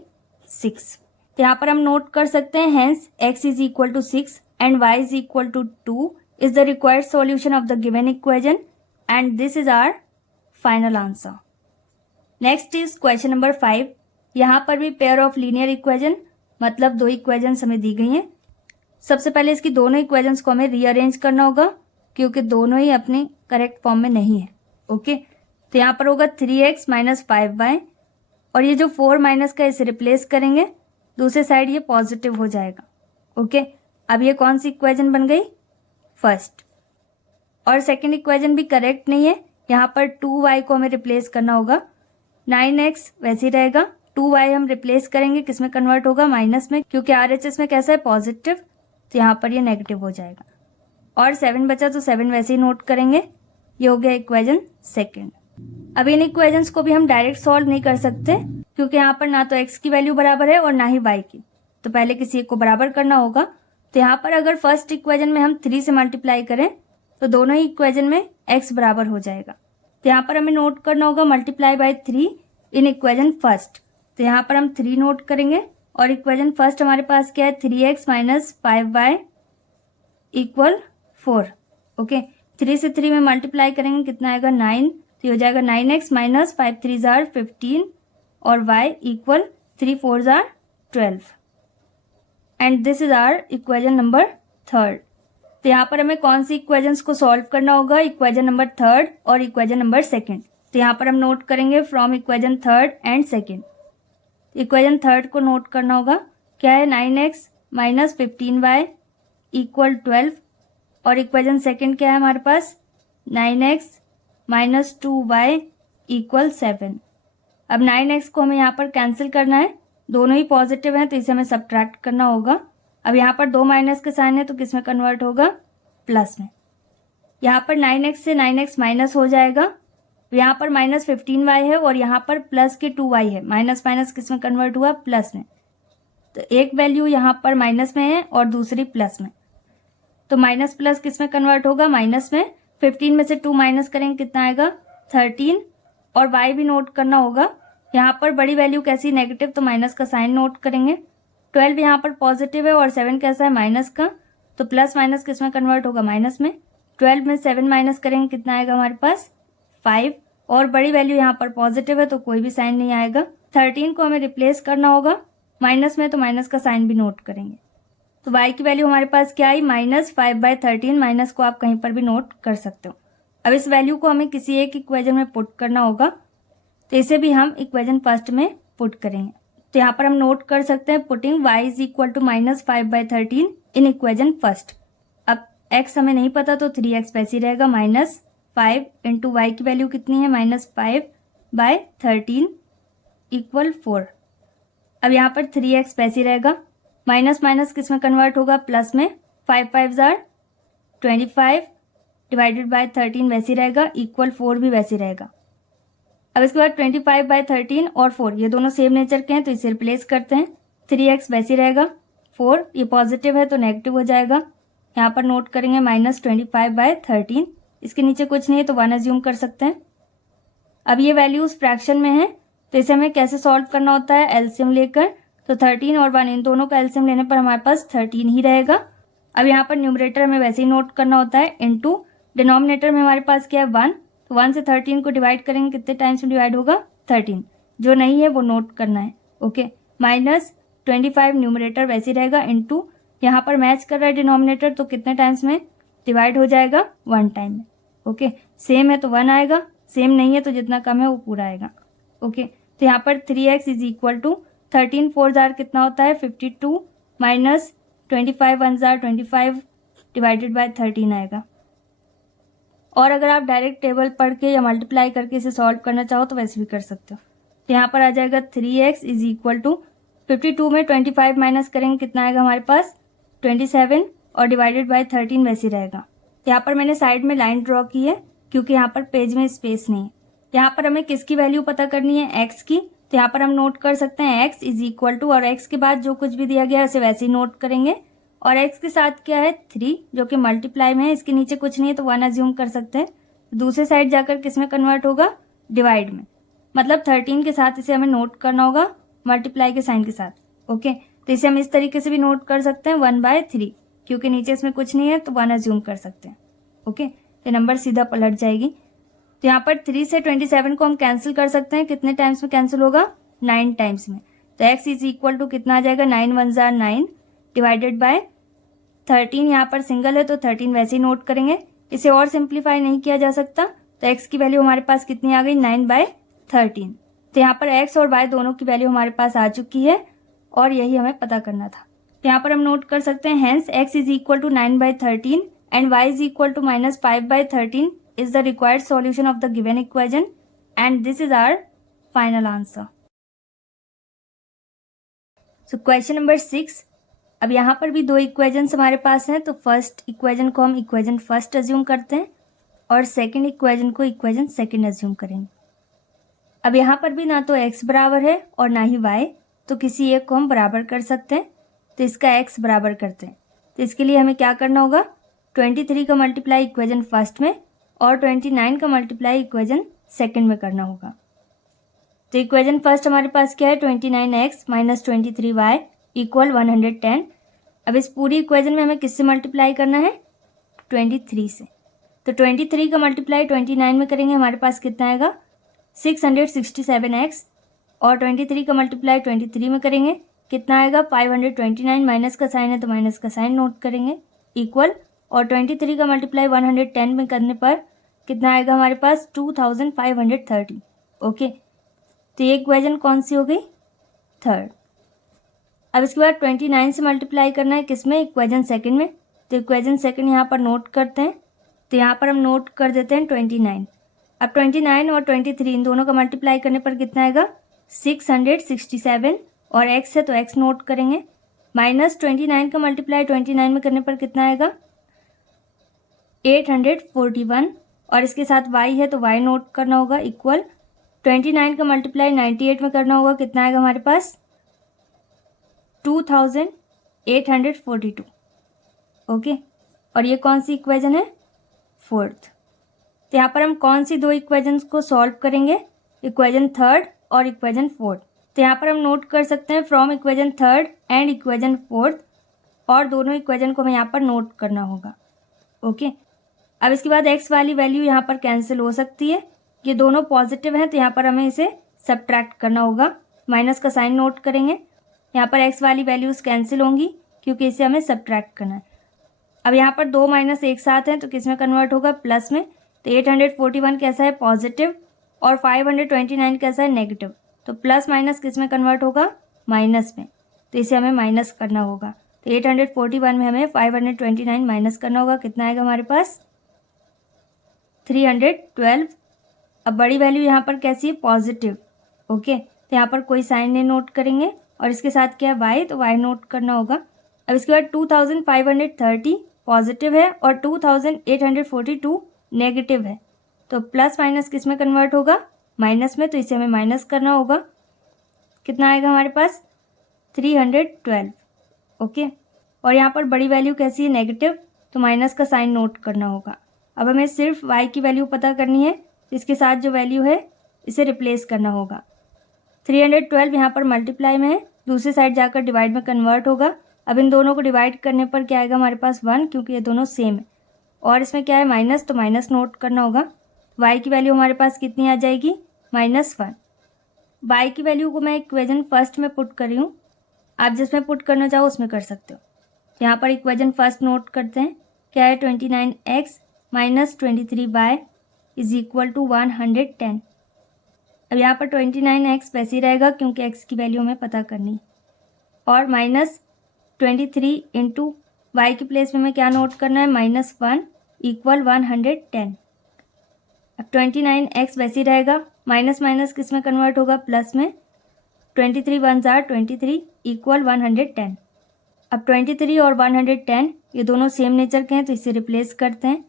6। तो यहाँ पर हम नोट कर सकते हैं, hence x is equal to 6 and y is equal to 2 is the required solution of the given equation and this is our final answer. Next is question number 5। यहाँ पर भी पेयर ऑफ लीनियर इक्वेशन, मतलब 2 equations हमें दी गई हैं। सबसे पहले इसकी दोनों इक्वेशंस को हमें रीअरेंज करना होगा क्योंकि दोनों ही अपनी करेक्ट फॉर्म में नहीं है। ओके, तो यहाँ पर होगा 3x माइनस 5y, और ये जो 4 माइनस का इसे रिप्लेस करेंगे, दूसरे साइड ये पॉजिटिव हो जाएगा। ओके, अब ये कौन सी इक्वेशन बन गई, फर्स्ट। और सेकंड इक्वेशन भी करेक्ट नहीं है, यहाँ पर 2y को हमें रिप्लेस करना होगा। 9x वैसे ही रहेगा, 2y हम रिप्लेस करेंगे, किस में कन्वर्ट होगा, माइनस में, क्योंकि RHS में कैसा है, पॉजिटिव, तो यहाँ पर ये नेगेटिव हो जाएगा। और 7 बचा तो 7 वैसे ही नोट करेंगे। ये हो गया इक्वेशन सेकेंड। अब इन इक्वेशंस को भी हम डायरेक्ट सॉल्व नहीं कर सकते, क्योंकि यहाँ पर ना तो x की वैल्यू बराबर है और ना ही y की, तो पहले किसी एक को बराबर करना होगा। तो यहाँ पर अगर फर्स्ट इक्वेशन में हम 3 से मल्टीप्लाई करें तो दोनों ही इक्वेशन में x बराबर हो जाएगा। तो यहाँ पर हमें नोट करना होगा multiply by 3 in equation first. तो यहाँ पर हम 3 नोट करेंगे और इक्वेशन फर्स्ट हमारे पास क्या है, 3x minus 5y equal 4। Okay, 3 से 3 में मल्टीप्लाई करेंगे, कितना आएगा, 9, तो ये हो जाएगा 9x माइनस 5 3 जार 15 और y इक्वल 3 4 जार 12 and this is our equation number third. तो यहाँ पर हमें कौन सी इक्वेशंस को सॉल्व करना होगा, इक्वेशन नंबर थर्ड और इक्वेशन नंबर सेकंड। तो यहाँ पर हम नोट करेंगे from equation third and second. Equation third को नोट करना होगा, क्या है, 9x माइनस 15y इक्वल 12 और इक्वेशन सेकंड क्या है हमारे पास, 9x माइनस 2y इक्वल 7। अब 9x को हमें यहाँ पर कैंसिल करना है, दोनों ही पॉजिटिव हैं तो इसे हमें सब्ट्रैक्ट करना होगा। अब यहाँ पर 2 माइनस के साइन है तो किस में कन्वर्ट होगा, प्लस में। यहाँ पर 9x से 9x माइनस हो जाएगा, यहाँ पर माइनस 15y है और यहाँ पर प्लस के 2y है, माइनस माइनस किस में कन्वर्ट हुआ, प्लस में। तो एक वैल्यू यहाँ पर माइनस में है और दूसरी प्लस में, तो माइनस प्लस किस में कन्वर्ट होगा, माइनस में। 15 में से 2 माइनस करेंगे, कितना आएगा, 13। और y भी नोट करना होगा, यहाँ पर बड़ी वैल्यू कैसी, नेगेटिव, तो माइनस का साइन नोट करेंगे। 12 यहाँ पर पॉजिटिव है और 7 कैसा है, माइनस का, तो प्लस माइनस किस में कन्वर्ट होगा, माइनस में। 12 में 7 माइनस करेंगे, कितना आएगा हमारे पास, 5। और बड़ी वैल्यू यहाँ पर पॉजिटिव है तो कोई भी साइन नहीं आएगा। 13 को हमें रिप्लेस करना होगा माइनस में, तो माइनस का साइन भी नोट करेंगे। तो y की वैल्यू हमारे पास क्या आई, माइनस 5/13। माइनस को आप कहीं पर भी नोट कर सकते हो। अब इस वैल्यू को हमें किसी एक इक्वेशन में पुट करना होगा, तो इसे भी हम इक्वेशन फर्स्ट में पुट करेंगे। तो यहाँ पर हम नोट कर सकते हैं putting y is equal to minus 5/13 in equation first. अब x हमें नहीं पता तो 3x वैसे ही रहेगा, माइनस 5 इंटू वाई की वैल्यू कितनी है, माइनस 5/13 इक्वल 4। अब यहाँ पर 3x वैसे ही रहेगा, माइनस माइनस किस में कन्वर्ट होगा, प्लस में। 5 5 जार 25 डिवाइडेड बाय 13 वैसे ही रहेगा, इक्वल 4 भी वैसे ही रहेगा। अब इसके बाद 25/13 और 4 ये दोनों सेम नेचर के हैं तो इसे रिप्लेस करते हैं। 3x वैसे ही रहेगा, 4 ये पॉजिटिव है तो नेगेटिव हो जाएगा। यहाँ पर नोट करेंगे माइनस 25/13, इसके नीचे कुछ नहीं है तो 1 अज्यूम कर सकते हैं। अब ये वैल्यूज फ्रैक्शन में है तो इसे हमें कैसे सॉल्व करना होता है, एलसीएम लेकर। तो 13 और 1 इन दोनों का एलसीएम लेने पर हमारे पास 13 ही रहेगा। अब यहाँ पर न्यूमरेटर हमें वैसे ही नोट करना होता है, इनटू डिनोमिनेटर में हमारे पास क्या है, 1। तो 1 से 13 को डिवाइड करेंगे, कितने टाइम्स में डिवाइड होगा, 13। जो नहीं है वो नोट करना है। ओके, माइनस 25 न्यूमरेटर वैसे ही रहेगा, इनटू यहाँ पर मैच कर रहा है डिनोमिनेटर तो कितने टाइम्स में डिवाइड हो जाएगा, 1 टाइम में। ओके, सेम है तो 1 आएगा, सेम नहीं है तो जितना कम है वो पूरा आएगा। ओके, तो यहाँ पर 3x is equal to 13 4 jar कितना होता है, 52 माइनस 25 1 जार 25 डिवाइडेड बाय 13 आएगा। और अगर आप डायरेक्ट टेबल पढ़ के या मल्टीप्लाई करके इसे सॉल्व करना चाहो तो वैसे भी कर सकते हो। तो यहाँ पर आ जाएगा 3x इज इक्वल टू 52 में 25 माइनस करेंगे, कितना आएगा हमारे पास, 27 और डिवाइडेड बाय 13 वैसे ही रहेगा। यहाँ पर मैंने साइड में लाइन ड्रॉ की है क्योंकि यहाँ पर पेज में स्पेस नहीं है। यहाँ पर हमें किसकी वैल्यू पता करनी है, x की। तो यहाँ पर हम नोट कर सकते हैं x इज इक्वल टू, और x के बाद जो कुछ भी दिया गया है उसे वैसे ही नोट करेंगे। और x के साथ क्या है, 3 जो कि मल्टीप्लाई में है, इसके नीचे कुछ नहीं है तो 1 अज्यूम कर सकते हैं। दूसरे साइड जाकर किस में कन्वर्ट होगा, डिवाइड में। मतलब 13 के साथ इसे हमें नोट करना होगा मल्टीप्लाई के साइन के साथ। ओके, तो इसे हम इस तरीके से भी नोट कर सकते हैं 1/3, क्योंकि नीचे इसमें कुछ नहीं है तो 1 अज्यूम कर सकते हैं। ओके, तो नंबर सीधा पलट जाएगी। तो यहाँ पर 3 से 27 को हम कैंसिल कर सकते हैं, कितने टाइम्स में कैंसिल होगा, 9 टाइम्स में। तो x इज इक्वल टू कितना आ जाएगा, 9 1 जार 9 डिवाइडेड बाय 13। यहाँ पर सिंगल है तो 13 वैसे ही नोट करेंगे, इसे और सिंप्लीफाई नहीं किया जा सकता। तो x की वैल्यू हमारे पास कितनी आ गई, 9/13। तो यहाँ पर x और y दोनों की वैल्यू हमारे पास आ चुकी है और यही हमें पता करना था। तो यहाँ पर हम नोट कर सकते हैं, hence x is equal to 9/13 and y is equal to minus 5/13 is the required solution of the given equation, and this is our final answer. So question number 6, अब यहाँ पर भी दो इक्वेजन्स हमारे पास हैं, तो फर्स्ट इक्वेजन को हम इक्वेजन फर्स्ट अज्यूम करते हैं और सेकंड इक्वेजन को इक्वेजन सेकंड अज्यूम करेंगे। अब यहाँ पर भी ना तो x बराबर है और ना ही y, तो किसी एक को हम बराबर कर सकते हैं, तो इसका x बराबर करते हैं। तो इसके लिए हमें क्या करना होगा, 23 का मल्टीप्लाई इक्वेजन फर्स्ट में और 29 का मल्टीप्लाई इक्वेजन सेकंड में करना होगा। तो इक्वेजन फर्स्ट हमारे पास क्या है, 29x माइनस 23y इक्वल 110। अब इस पूरी इक्वेजन में हमें किससे मल्टीप्लाई करना है, 23 से। तो 23 का मल्टीप्लाई 29 में करेंगे, हमारे पास कितना आएगा, 667x, और 23 का मल्टीप्लाई 23 में करेंगे, कितना आएगा, 529। माइनस का साइन है तो माइनस का साइन नोट करेंगे, इक्वल, और 23 का मल्टीप्लाई 110 में करने पर कितना आएगा हमारे पास, 2530। ओके, तो ये इक्वेजन कौन सी हो गई, थर्ड। अब इसके बाद 29 से मल्टीप्लाई करना है किसमें, इक्वेजन सेकंड में। तो इक्वेजन सेकंड यहाँ पर नोट करते हैं, तो यहाँ पर हम नोट कर देते हैं 29। अब 29 और 23 इन दोनों का मल्टीप्लाई करने पर कितना आएगा, 667, और x है तो x नोट करेंगे, माइनस 29 का मल्टीप्लाई 29 में करने पर कितना आएगा, 841, और इसके साथ y है तो y नोट करना होगा, इक्वल 29 का मल्टीप्लाई 98 में करना होगा, कितना आएगा हमारे पास, 2842। ओके, और ये कौन सी इक्वेजन है, फोर्थ। तो यहाँ पर हम कौन सी दो इक्वेजन्स को सॉल्व करेंगे, इक्वेजन थर्ड और इक्वेजन फोर्थ। तो यहाँ पर हम नोट कर सकते हैं from equation third and equation fourth, और दोनों इक्वेजन को हमें यहाँ पर नोट करना होगा। ओके, अब इसके बाद x वाली वैल्यू यहाँ पर कैंसिल हो सकती है, ये दोनों पॉजिटिव हैं तो यहाँ पर हमें इसे सब्ट्रैक्ट करना होगा, माइनस का साइन नोट करेंगे, यहाँ पर x वाली वैल्यूज़ कैंसिल होंगी क्योंकि इसे हमें सब्ट्रैक्ट करना है। अब यहाँ पर 2 माइनस एक साथ हैं तो किस में कन्वर्ट होगा, प्लस में। तो 841 कैसा है, पॉजिटिव, और 529 कैसा है, नेगेटिव। तो प्लस माइनस किस में कन्वर्ट होगा, माइनस में, तो इसे हमें माइनस करना होगा। तो 841 में हमें 529 माइनस करना होगा, कितना आएगा हमारे पास, 312। अब बड़ी वैल्यू यहाँ पर कैसी है, पॉजिटिव। ओके, तो यहाँ पर कोई साइन नहीं नोट करेंगे, और इसके साथ क्या है, y, तो y नोट करना होगा। अब इसके बाद 2530 पॉजिटिव है और 2842 नेगेटिव है, तो प्लस माइनस किस में कन्वर्ट होगा, माइनस में, तो इसे हमें माइनस करना होगा, कितना आएगा हमारे पास, 312। ओके, और यहाँ पर बड़ी वैल्यू कैसी है, नेगेटिव, तो माइनस का साइन नोट करना होगा। अब हमें सिर्फ y की वैल्यू पता करनी है, इसके साथ जो वैल्यू है इसे रिप्लेस करना होगा। 312 यहाँ पर मल्टीप्लाई में है, दूसरी साइड जाकर डिवाइड में कन्वर्ट होगा। अब इन दोनों को डिवाइड करने पर क्या आएगा हमारे पास, 1, क्योंकि ये दोनों सेम है, और इसमें क्या है, माइनस, तो माइनस नोट करना होगा। y की वैल्यू हमारे पास कितनी आ जाएगी, -1। y की वैल्यू को मैं इक्वेजन फर्स्ट में पुट कर रही हूँ, आप जिसमें पुट करना चाहो उसमें कर सकते हो। तो यहाँ पर इक्वेजन फर्स्ट नोट करते हैं, क्या है, 29x minus 23y is equal to 110। अब यहाँ पर 29x वैसे ही रहेगा क्योंकि x की वैल्यू हमें पता करनी है, और माइनस 23 इंटू वाई की प्लेस में हमें क्या नोट करना है, -1 इक्वल 110। अब 29x वैसे ही रहेगा, माइनस माइनस किस में कन्वर्ट होगा, प्लस में। 23 1 जार 23 इक्वल 110। अब 23 और 110 ये दोनों सेम नेचर के हैं तो इसे रिप्लेस करते हैं,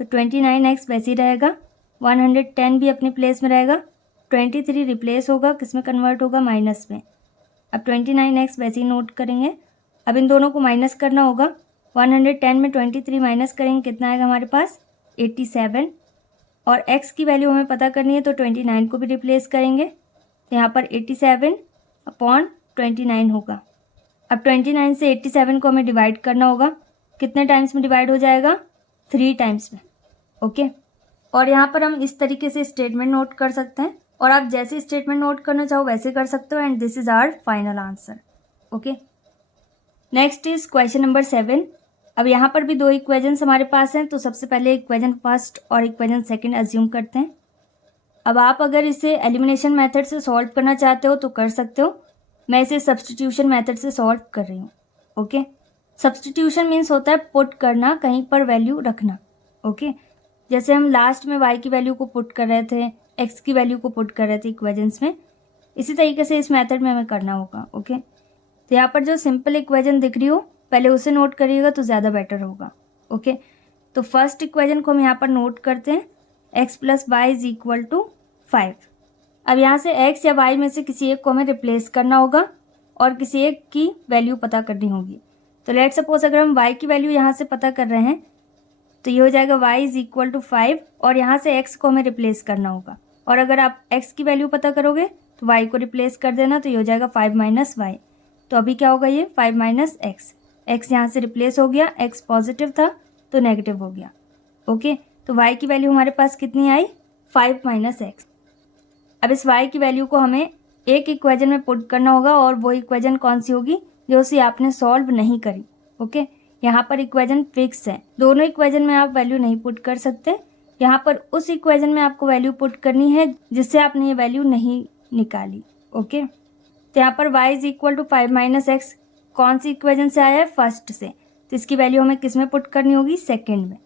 तो 29x वैसे ही रहेगा, 110 भी अपनी प्लेस में रहेगा, 23 रिप्लेस होगा, किस में कन्वर्ट होगा, माइनस में। अब 29x वैसे ही नोट करेंगे। अब इन दोनों को माइनस करना होगा, 110 में 23 माइनस करेंगे, कितना आएगा हमारे पास, 87, और x की वैल्यू हमें पता करनी है तो 29 को भी रिप्लेस करेंगे, तो यहाँ पर 87/29 होगा। अब 29 से 87 को हमें डिवाइड करना होगा, कितने टाइम्स में डिवाइड हो जाएगा, 3 टाइम्स में। ओके, और यहाँ पर हम इस तरीके से स्टेटमेंट नोट कर सकते हैं, और आप जैसे स्टेटमेंट नोट करना चाहो वैसे कर सकते हो, and this is our final answer. Okay, next is question number 7। अब यहाँ पर भी दो इक्वेजन्स हमारे पास हैं, तो सबसे पहले इक्वेजन फर्स्ट और इक्वेजन सेकंड अज्यूम करते हैं। अब आप अगर इसे एलिमिनेशन मेथड से सॉल्व करना चाहते हो तो कर सकते हो, मैं इसे सब्स्टिट्यूशन मेथड से सॉल्व कर रही हूँ। ओके, सब्स्टिट्यूशन मीन्स होता है पुट करना, कहीं पर वैल्यू रखना। ओके, जैसे हम लास्ट में y की वैल्यू को पुट कर रहे थे, x की वैल्यू को पुट कर रहे थे इक्वेजन्स में, इसी तरीके से इस मेथड में हमें करना होगा। ओके, तो तो यहाँ पर जो सिंपल इक्वेशन दिख रही हो पहले उसे नोट करिएगा तो ज़्यादा बेटर होगा। ओके, तो फर्स्ट इक्वेशन को हम यहाँ पर नोट करते हैं, x + y = 5। अब यहाँ से x या y में से किसी एक को हमें रिप्लेस करना होगा और किसी एक की वैल्यू पता करनी होगी। तो लेट सपोज अगर हम y की वैल्यू यहाँ से पता कर रहे हैं तो ये हो जाएगा y = 5 और यहाँ से x को हमें रिप्लेस करना होगा। और अगर आप x की वैल्यू पता करोगे तो y को रिप्लेस कर देना, तो ये हो जाएगा 5 - y। तो अभी क्या होगा, ये 5 - x, x यहाँ से रिप्लेस हो गया, x पॉजिटिव था तो नेगेटिव हो गया। ओके, तो y की वैल्यू हमारे पास कितनी आई, 5 - x। अब इस y की वैल्यू को हमें एक इक्वेशन में पुट करना होगा और वो इक्वेशन कौन सी होगी, जो सी आपने सॉल्व नहीं करी। ओके, यहाँ पर इक्वेशन फिक्स है, दोनों इक्वेशन में आप वैल्यू नहीं पुट कर सकते। यहाँ पर उस इक्वेशन में आपको वैल्यू पुट करनी है जिससे आपने ये वैल्यू नहीं निकाली। ओके, तो यहाँ पर y = 5 - x कौन सी इक्वेशन से आया है, फर्स्ट से, तो इसकी वैल्यू हमें किस में पुट करनी होगी, सेकेंड में।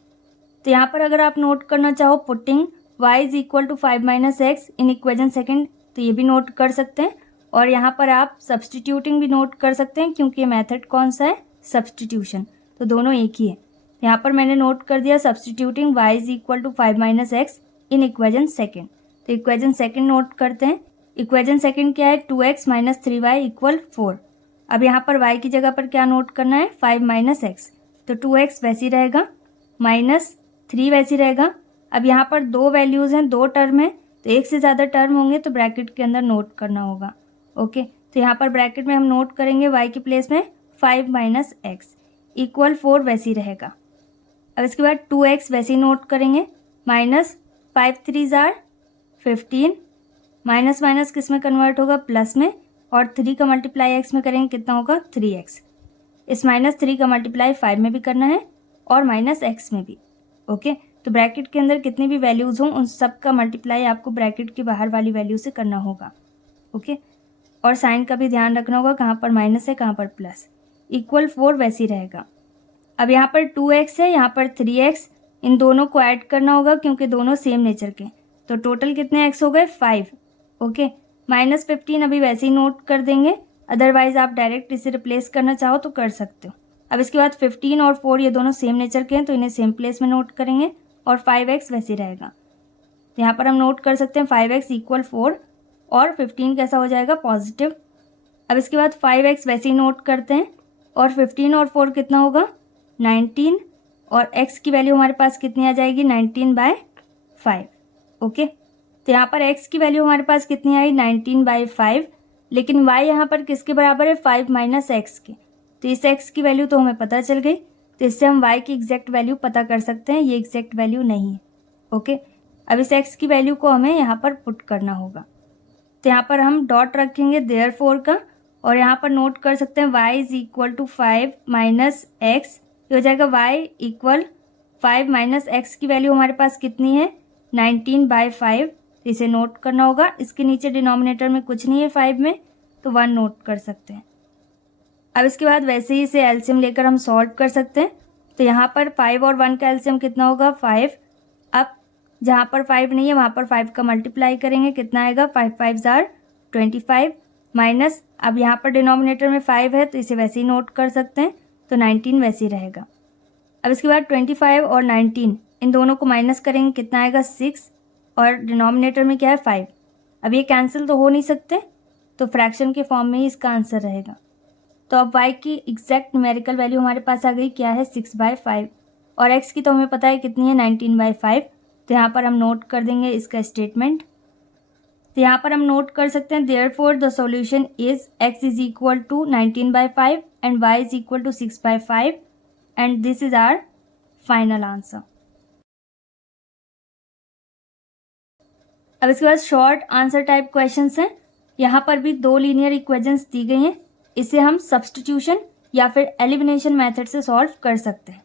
तो यहाँ पर अगर आप नोट करना चाहो पुटिंग y = 5 - x इन इक्वेशन सेकेंड, तो ये भी नोट कर सकते हैं। और यहाँ पर आप सब्सटीट्यूटिंग भी नोट कर सकते हैं क्योंकि ये मेथड कौन सा है, सब्सटीट्यूशन, तो दोनों एक ही है। यहाँ पर मैंने नोट कर दिया सब्सटीट्यूटिंग y = 5 - x इन इक्वेशन सेकेंड। तो इक्वेशन सेकेंड नोट करते हैं। इक्वेशन सेकेंड क्या है, 2x - 3y = 4। अब यहाँ पर y की जगह पर क्या नोट करना है, 5 - x, तो 2x वैसे ही रहेगा, -3 वैसे ही रहेगा। अब यहाँ पर दो वैल्यूज़ हैं, दो टर्म है, तो एक से ज़्यादा टर्म होंगे तो ब्रैकेट के अंदर नोट करना होगा। ओके, तो यहाँ पर ब्रैकेट में हम नोट करेंगे y की प्लेस में 5 - x = 4 वैसे ही रहेगा। अब इसके बाद 2x वैसे ही नोट करेंगे, -5 × 3 = 15, माइनस माइनस किस में कन्वर्ट होगा, प्लस में, और 3 का मल्टीप्लाई x में करेंगे कितना होगा, 3x। इस -3 का मल्टीप्लाई 5 में भी करना है और -x में भी। ओके, तो ब्रैकेट के अंदर कितनी भी वैल्यूज़ हों उन सब का मल्टीप्लाई आपको ब्रैकेट के बाहर वाली वैल्यू से करना होगा। ओके, और साइन का भी ध्यान रखना होगा, कहाँ पर माइनस है कहाँ पर प्लस, = 4 वैसे ही रहेगा। अब यहाँ पर 2x है, यहाँ पर 3x, इन दोनों को ऐड करना होगा क्योंकि दोनों सेम नेचर के, तो टोटल कितने x हो गए, 5। ओके, -15 अभी वैसे ही नोट कर देंगे, अदरवाइज आप डायरेक्ट इसे रिप्लेस करना चाहो तो कर सकते हो। अब इसके बाद 15 और 4 ये दोनों सेम नेचर के हैं तो इन्हें सेम प्लेस में नोट करेंगे और 5x वैसे ही रहेगा। तो यहाँ पर हम नोट कर सकते हैं 5x = 4 और 15 कैसा हो जाएगा, पॉजिटिव। अब इसके बाद 5x वैसे ही नोट करते हैं और 15 और 4 कितना होगा, 19, और x की वैल्यू हमारे पास कितनी आ जाएगी, 19/5। ओके, तो यहाँ पर x की वैल्यू हमारे पास कितनी आई, 19/5, लेकिन y यहाँ पर किसके बराबर है, 5 - x के, तो इस x की वैल्यू तो हमें पता चल गई, तो इससे हम y की एग्जैक्ट वैल्यू पता कर सकते हैं, ये एग्जैक्ट वैल्यू नहीं है। ओके, अब इस x की वैल्यू को हमें यहाँ पर पुट करना होगा, तो यहाँ पर हम डॉट रखेंगे देयरफॉर का, और यहाँ पर नोट कर सकते हैं y = 5 - x, ये हो जाएगा y = 5 - x की वैल्यू हमारे पास कितनी है, 19/5, इसे नोट करना होगा। इसके नीचे डिनोमिनेटर में कुछ नहीं है 5 में, तो 1 नोट कर सकते हैं। अब इसके बाद वैसे ही इसे एलसीएम लेकर हम सॉल्व कर सकते हैं, तो यहाँ पर 5 और 1 का एलसीएम कितना होगा, 5। अब जहाँ पर 5 नहीं है वहाँ पर 5 का मल्टीप्लाई करेंगे, कितना आएगा, 5 × 5 = 25, माइनस, अब यहाँ पर डिनोमिनेटर में 5 है तो इसे वैसे ही नोट कर सकते हैं, तो 19 वैसे ही रहेगा। अब इसके बाद 25 और 19 इन दोनों को माइनस करेंगे, कितना आएगा, 6, और डिनोमिनेटर में क्या है, 5। अब ये कैंसिल तो हो नहीं सकते, तो फ्रैक्शन के फॉर्म में ही इसका आंसर रहेगा। तो अब y की एग्जैक्ट न्यूमेरिकल वैल्यू हमारे पास आ गई, क्या है, 6/5, और x की तो हमें पता है कितनी है, 19/5, तो यहाँ पर हम नोट कर देंगे इसका स्टेटमेंट। तो यहाँ पर हम नोट कर सकते हैं therefore the solution is x = 19/5 and y = 6/5 and this is our final answer. अब इसके बाद शॉर्ट आंसर टाइप क्वेश्चंस हैं। यहाँ पर भी दो लीनियर इक्वेशंस दी गई हैं, इसे हम सब्स्टिट्यूशन या फिर एलिमिनेशन मेथड से सॉल्व कर सकते हैं।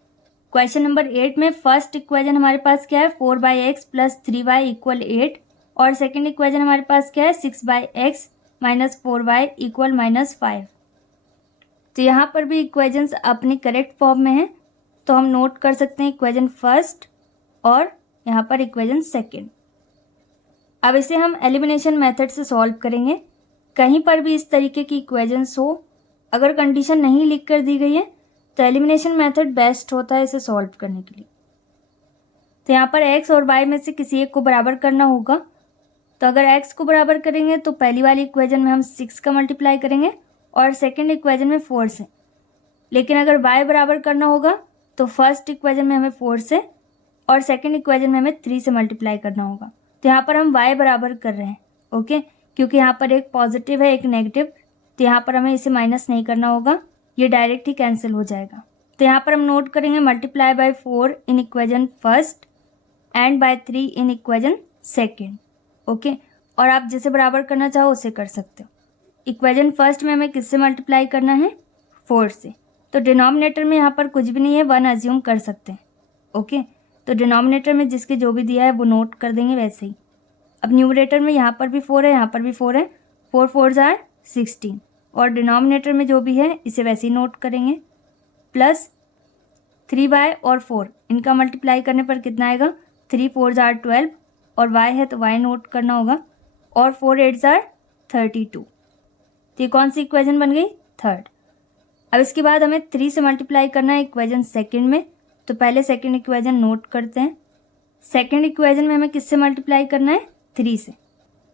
क्वेश्चन नंबर 8 में फर्स्ट इक्वेशन हमारे पास क्या है, 4/x + 3y = 8, और सेकेंड इक्वेशन हमारे पास क्या है, 6/x - 4y = -5। तो यहाँ पर भी इक्वेशंस अपनी करेक्ट फॉर्म में हैं, तो हम नोट कर सकते हैं इक्वेशन फर्स्ट और यहाँ पर इक्वेशन सेकेंड। अब इसे हम एलिमिनेशन मेथड से सॉल्व करेंगे। कहीं पर भी इस तरीके की इक्वेशंस हो अगर कंडीशन नहीं लिख कर दी गई है तो एलिमिनेशन मेथड बेस्ट होता है इसे सॉल्व करने के लिए। तो यहाँ पर x और y में से किसी एक को बराबर करना होगा। तो अगर x को बराबर करेंगे तो पहली वाली इक्वेशन में हम 6 का मल्टीप्लाई करेंगे और सेकेंड इक्वेशन में 4 से। लेकिन अगर y बराबर करना होगा तो फर्स्ट इक्वेशन में हमें 4 से और सेकेंड इक्वेशन में हमें 3 से मल्टीप्लाई करना होगा। तो यहाँ पर हम y बराबर कर रहे हैं, ओके, क्योंकि यहाँ पर एक पॉजिटिव है एक नेगेटिव, तो यहाँ पर हमें इसे माइनस नहीं करना होगा, ये डायरेक्ट ही कैंसिल हो जाएगा। तो यहाँ पर हम नोट करेंगे multiply by 4 in equation first and by 3 in equation second, okay. और आप जिसे बराबर करना चाहो उसे कर सकते हो। इक्वेशन फर्स्ट में हमें किससे मल्टीप्लाई करना है, 4 से। तो डिनोमिनेटर में यहाँ पर कुछ भी नहीं है, 1 अज्यूम कर सकते हैं, ओके। तो डिनोमिनेटर में जिसके जो भी दिया है वो नोट कर देंगे वैसे ही। अब न्यूमरेटर में यहाँ पर भी 4 है, यहाँ पर भी 4 है, 4 4 आर 16, और डिनोमिनेटर में जो भी है इसे वैसे ही नोट करेंगे। प्लस 3y और 4 इनका मल्टीप्लाई करने पर कितना आएगा, 3 4 आर 12, और y है तो y नोट करना होगा, और 4 8 आर 32। तो ये कौन सी इक्वेशन बन गई, थर्ड। अब इसके बाद हमें 3 से मल्टीप्लाई करना है इक्वेशन सेकेंड में। तो पहले सेकेंड इक्वेशन नोट करते हैं। सेकेंड इक्वेशन में हमें किससे मल्टीप्लाई करना है, 3 से।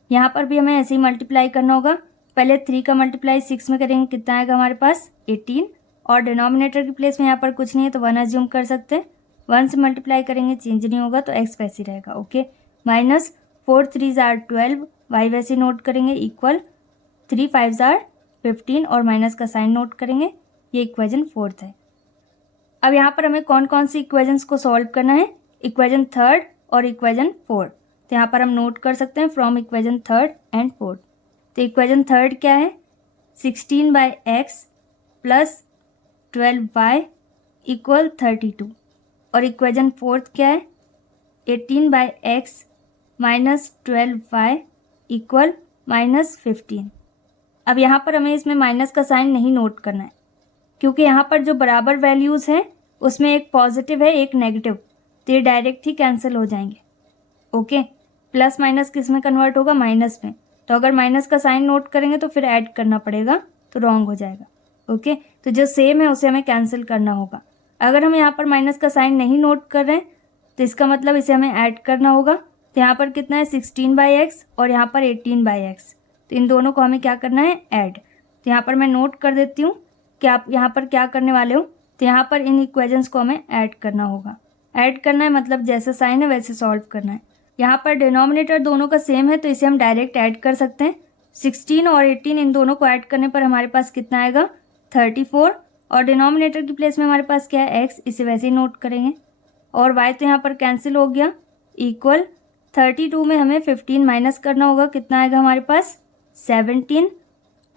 यहाँ पर भी हमें ऐसे ही मल्टीप्लाई करना होगा। पहले 3 का मल्टीप्लाई 6 में करेंगे, कितना आएगा हमारे पास, 18, और डिनोमिनेटर की प्लेस में यहाँ पर कुछ नहीं है तो 1 अज्यूम कर सकते हैं। 1 से मल्टीप्लाई करेंगे, चेंज नहीं होगा तो x वैसे ही रहेगा, ओके। माइनस 4 3 आर 12, y वैसे ही नोट करेंगे, इक्वल 3 5 आर 15, और माइनस का साइन नोट करेंगे। ये इक्वेशन फोर्थ है। अब यहाँ पर हमें कौन कौन सी इक्वेशंस को सॉल्व करना है, इक्वेशन थर्ड और इक्वेशन फोर्थ। तो यहाँ पर हम नोट कर सकते हैं from equation third and fourth. तो इक्वेशन थर्ड क्या है, 16/x प्लस 12y इक्वल 32, और इक्वेशन फोर्थ क्या है, 18/x माइनस 12y इक्वल -15। अब यहाँ पर हमें इसमें माइनस का साइन नहीं नोट करना है, क्योंकि यहाँ पर जो बराबर वैल्यूज़ हैं उसमें एक पॉजिटिव है एक नेगेटिव, तो ये डायरेक्ट ही कैंसिल हो जाएंगे, ओके। प्लस माइनस किस में कन्वर्ट होगा, माइनस में। तो अगर माइनस का साइन नोट करेंगे तो फिर ऐड करना पड़ेगा, तो रॉन्ग हो जाएगा, ओके। तो जो सेम है उसे हमें कैंसिल करना होगा। अगर हम यहाँ पर माइनस का साइन नहीं नोट कर रहे हैं तो इसका मतलब इसे हमें ऐड करना होगा। तो यहाँ पर कितना है, 16/x और यहाँ पर 18/x, तो इन दोनों को हमें क्या करना है, ऐड। तो यहाँ पर मैं नोट कर देती हूँ कि आप यहाँ पर क्या करने वाले हो। तो यहाँ पर इन इक्वेशंस को हमें ऐड करना होगा। ऐड करना है मतलब जैसा साइन है वैसे सॉल्व करना है। यहाँ पर डिनोमिनेटर दोनों का सेम है तो इसे हम डायरेक्ट ऐड कर सकते हैं। 16 और 18 इन दोनों को ऐड करने पर हमारे पास कितना आएगा, 34, और डिनोमिनेटर की प्लेस में हमारे पास क्या है, x, इसे वैसे ही नोट करेंगे, और y तो यहाँ पर कैंसिल हो गया, इक्वल 32 में हमें 15 माइनस करना होगा, कितना आएगा हमारे पास, 17,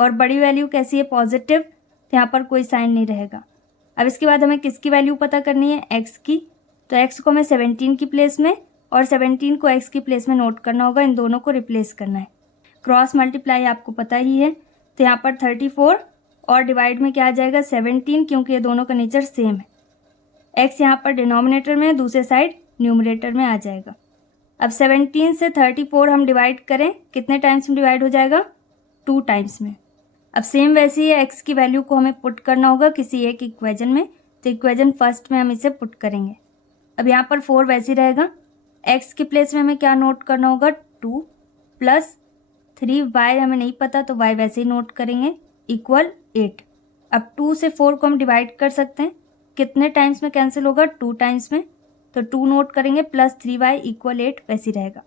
और बड़ी वैल्यू कैसी है, पॉजिटिव, तो यहाँ पर कोई साइन नहीं रहेगा। अब इसके बाद हमें किसकी वैल्यू पता करनी है, x की। तो x को हमें 17 की प्लेस में और 17 को x की प्लेस में नोट करना होगा, इन दोनों को रिप्लेस करना है। क्रॉस मल्टीप्लाई आपको पता ही है, तो यहाँ पर 34 और डिवाइड में क्या आ जाएगा, 17, क्योंकि ये दोनों का नेचर सेम है। x यहाँ पर डिनोमिनेटर में है, दूसरे साइड न्यूमरेटर में आ जाएगा। अब 17 से 34 हम डिवाइड करें, कितने टाइम्स में डिवाइड हो जाएगा, 2 टाइम्स में। अब सेम वैसे ही x की वैल्यू को हमें पुट करना होगा किसी एक इक्वेशन में, तो इक्वेशन फर्स्ट में हम इसे पुट करेंगे। अब यहाँ पर 4 वैसे ही रहेगा, x की प्लेस में हमें क्या नोट करना होगा, 2 प्लस 3y हमें नहीं पता तो y वैसे ही नोट करेंगे, इक्वल 8। अब 2 से 4 को हम डिवाइड कर सकते हैं, कितने टाइम्स में कैंसिल होगा, 2 टाइम्स में, तो 2 नोट करेंगे प्लस 3y इक्वल 8 वैसे ही रहेगा।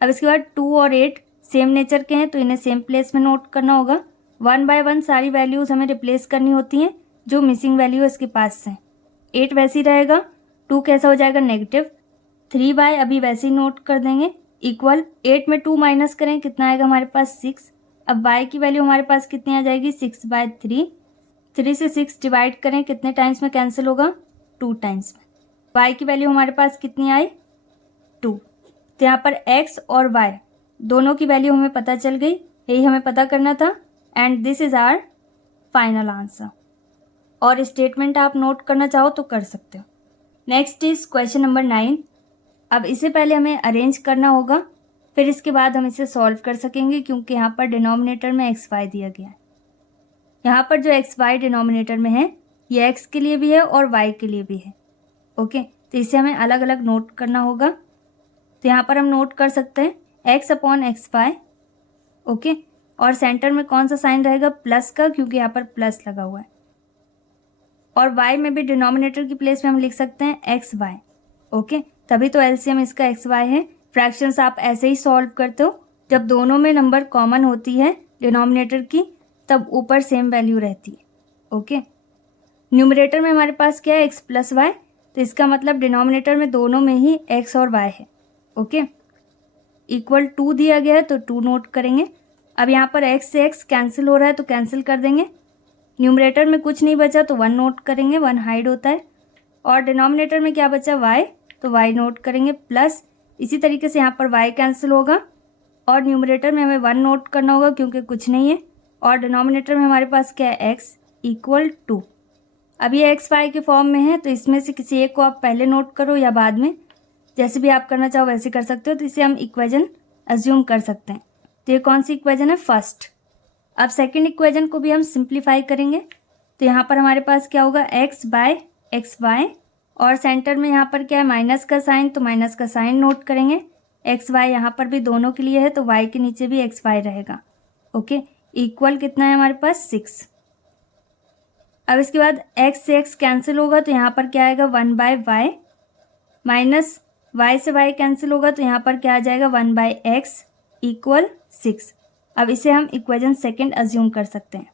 अब इसके बाद 2 और 8 सेम नेचर के हैं तो इन्हें सेम प्लेस में नोट करना होगा। 1 बाय 1 सारी वैल्यूज़ हमें रिप्लेस करनी होती हैं जो मिसिंग वैल्यू है इसके पास से। 8 वैसे ही रहेगा, 2 कैसा हो जाएगा, नेगेटिव, 3y अभी वैसे ही नोट कर देंगे, इक्वल 8 में 2 माइनस करें, कितना आएगा हमारे पास, 6। अब y की वैल्यू हमारे पास कितनी आ जाएगी, 6/3। 3 से 6 डिवाइड करें, कितने टाइम्स में कैंसिल होगा, 2 टाइम्स में। y की वैल्यू हमारे पास कितनी आई, 2। तो यहाँ पर x और y दोनों की वैल्यू हमें पता चल गई, यही हमें पता करना था, and this is our final answer. और स्टेटमेंट आप नोट करना चाहो तो कर सकते हो। Next is question number 9। अब इसे पहले हमें अरेंज करना होगा, फिर इसके बाद हम इसे सॉल्व कर सकेंगे, क्योंकि यहाँ पर डिनोमिनेटर में xy दिया गया है। यहाँ पर जो एक्स वाई डिनोमिनेटर में है ये एक्स के लिए भी है और वाई के लिए भी है। ओके, तो इसे हमें अलग अलग नोट करना होगा। तो यहाँ पर हम नोट कर सकते हैं x upon x y. Okay, और सेंटर में कौन सा साइन रहेगा? प्लस का, क्योंकि यहाँ पर प्लस लगा हुआ है। और y में भी डिनोमिनेटर की प्लेस में हम लिख सकते हैं एक्स वाई। ओके, तभी तो एलसीएम इसका एक्स वाई है। फ्रैक्शंस आप ऐसे ही सॉल्व करते हो, जब दोनों में नंबर कॉमन होती है डिनोमिनेटर की तब ऊपर सेम वैल्यू रहती है। ओके, न्यूमरेटर में हमारे पास क्या है? एक्स प्लस वाई, तो इसका मतलब डिनोमिनेटर में दोनों में ही एक्स और वाई है। ओके, इक्वल 2 दिया गया है तो 2 नोट करेंगे। अब यहाँ पर एक्स से एक्स कैंसिल हो रहा है तो कैंसिल कर देंगे। न्यूमरेटर में कुछ नहीं बचा तो 1 नोट करेंगे, 1 हाइड होता है। और डिनोमिनेटर में क्या बचा? y, तो y नोट करेंगे प्लस। इसी तरीके से यहाँ पर y कैंसिल होगा और न्यूमरेटर में हमें 1 नोट करना होगा क्योंकि कुछ नहीं है। और डिनोमिनेटर में हमारे पास क्या है? x equal 2। अब ये एक्स वाई के फॉर्म में है तो इसमें से किसी एक को आप पहले नोट करो या बाद में, जैसे भी आप करना चाहो वैसे कर सकते हो। तो इसे हम इक्वेशन अज्यूम कर सकते हैं। तो ये कौन सी इक्वेशन है? फर्स्ट। अब सेकंड इक्वेशन को भी हम सिंप्लीफाई करेंगे। तो यहाँ पर हमारे पास क्या होगा? एक्स बाय एक्स वाई, और सेंटर में यहाँ पर क्या है? माइनस का साइन, तो माइनस का साइन नोट करेंगे। एक्स वाई यहाँ पर भी दोनों के लिए है तो वाई के नीचे भी एक्स वाई रहेगा। ओके, इक्वल कितना है हमारे पास? 6। अब इसके बाद एक्स से एक्स कैंसिल होगा तो यहाँ पर क्या आएगा? 1 बाय वाई, माइनस वाई से वाई कैंसिल होगा तो यहाँ पर क्या आ जाएगा? 1 बाय एक्स इक्वल 6। अब इसे हम इक्वेशन सेकंड अज्यूम कर सकते हैं।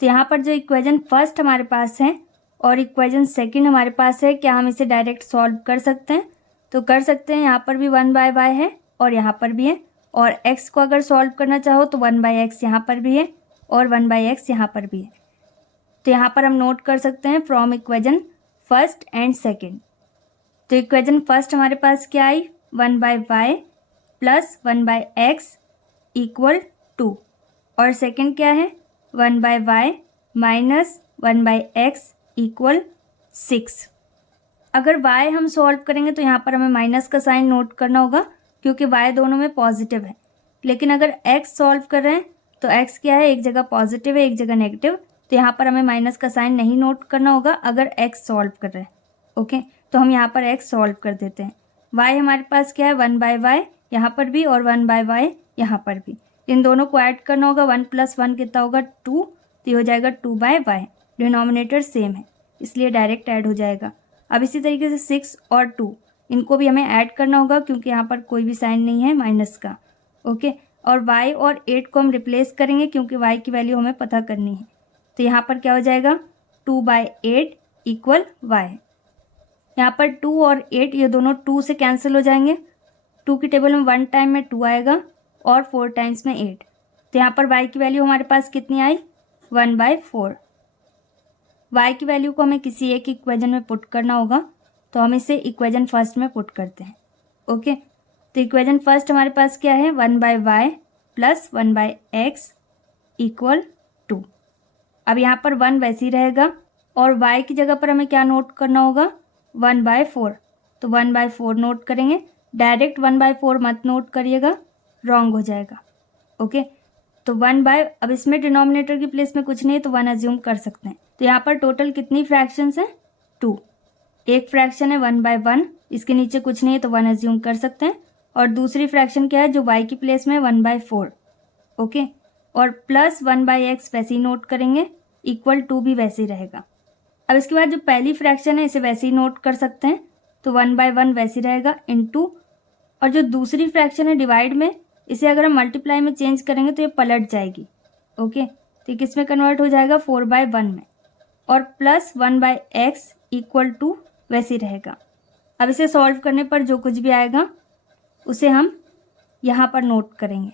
तो यहाँ पर जो इक्वेशन फर्स्ट हमारे पास है और इक्वेशन सेकंड हमारे पास है, क्या हम इसे डायरेक्ट सॉल्व कर सकते हैं? तो कर सकते हैं। यहाँ पर भी 1 बाय वाई है और यहाँ पर भी है, और x को अगर सॉल्व करना चाहो तो 1 बाय एक्स यहाँ पर भी है और 1 बाय एक्स यहाँ पर भी है। तो यहाँ पर हम नोट कर सकते हैं from equation first and second. तो इक्वेशन फर्स्ट हमारे पास क्या आई? 1 by y plus 1 by x equal 2, और सेकेंड क्या है? 1 by y minus 1 by x equal 6। अगर y हम सॉल्व करेंगे तो यहाँ पर हमें माइनस का साइन नोट करना होगा क्योंकि y दोनों में पॉजिटिव है। लेकिन अगर x सॉल्व कर रहे हैं तो x क्या है? एक जगह पॉजिटिव है एक जगह नेगेटिव, तो यहाँ पर हमें माइनस का साइन नहीं नोट करना होगा अगर x सॉल्व कर रहे हैं। ओके, तो हम यहाँ पर x सॉल्व कर देते हैं। y हमारे पास क्या है? 1 बाय वाई यहाँ पर भी और 1 बाय वाई यहाँ पर भी, इन दोनों को ऐड करना होगा। 1 + 1 कितना होगा? 2, तो ये हो जाएगा 2 बाय वाई। डिनोमिनेटर सेम है इसलिए डायरेक्ट ऐड हो जाएगा। अब इसी तरीके से 6 और 2 इनको भी हमें ऐड करना होगा क्योंकि यहाँ पर कोई भी साइन नहीं है माइनस का। ओके, और y और 8 को हम रिप्लेस करेंगे क्योंकि y की वैल्यू हमें पता करनी है। तो यहाँ पर क्या हो जाएगा? 2 बाय 8 इक्वल y। यहाँ पर 2 और 8 ये दोनों 2 से कैंसिल हो जाएंगे। 2 की टेबल में 1 टाइम में 2 आएगा और 4 टाइम्स में 8। तो यहाँ पर y की वैल्यू हमारे पास कितनी आई? 1 बाय 4। y की वैल्यू को हमें किसी एक इक्वेशन में पुट करना होगा, तो हम इसे इक्वेशन फर्स्ट में पुट करते हैं। ओके, तो इक्वेशन फर्स्ट हमारे पास क्या है? 1 by y plus 1 by x equal 2। अब यहाँ पर 1 वैसे ही रहेगा और y की जगह पर हमें क्या नोट करना होगा? 1 बाय 4, तो 1 बाय 4 नोट करेंगे। डायरेक्ट 1 बाय 4 मत नोट करिएगा, रॉन्ग हो जाएगा। ओके, तो 1 बाय, अब इसमें डिनोमिनेटर की प्लेस में कुछ नहीं है तो 1 अज्यूम कर सकते हैं। तो यहाँ पर टोटल कितनी फ्रैक्शंस हैं? 2। एक फ्रैक्शन है 1 बाय 1, इसके नीचे कुछ नहीं है तो 1 अज्यूम कर सकते हैं। और दूसरी फ्रैक्शन क्या है जो y की प्लेस में 1 बाय 4। ओके, और प्लस 1 बाय एक्स वैसे ही नोट करेंगे, इक्वल 2 भी वैसे ही रहेगा। अब इसके बाद जो पहली फ्रैक्शन है इसे वैसे ही नोट कर सकते हैं, तो 1 बाय 1 वैसे ही रहेगा इनटू, और जो दूसरी फ्रैक्शन है डिवाइड में, इसे अगर हम मल्टीप्लाई में चेंज करेंगे तो ये पलट जाएगी। ओके, तो किस में कन्वर्ट हो जाएगा? 4 बाय 1 में, और प्लस 1 बाय एक्स इक्वल 2 वैसे ही रहेगा। अब इसे सॉल्व करने पर जो कुछ भी आएगा उसे हम यहाँ पर नोट करेंगे।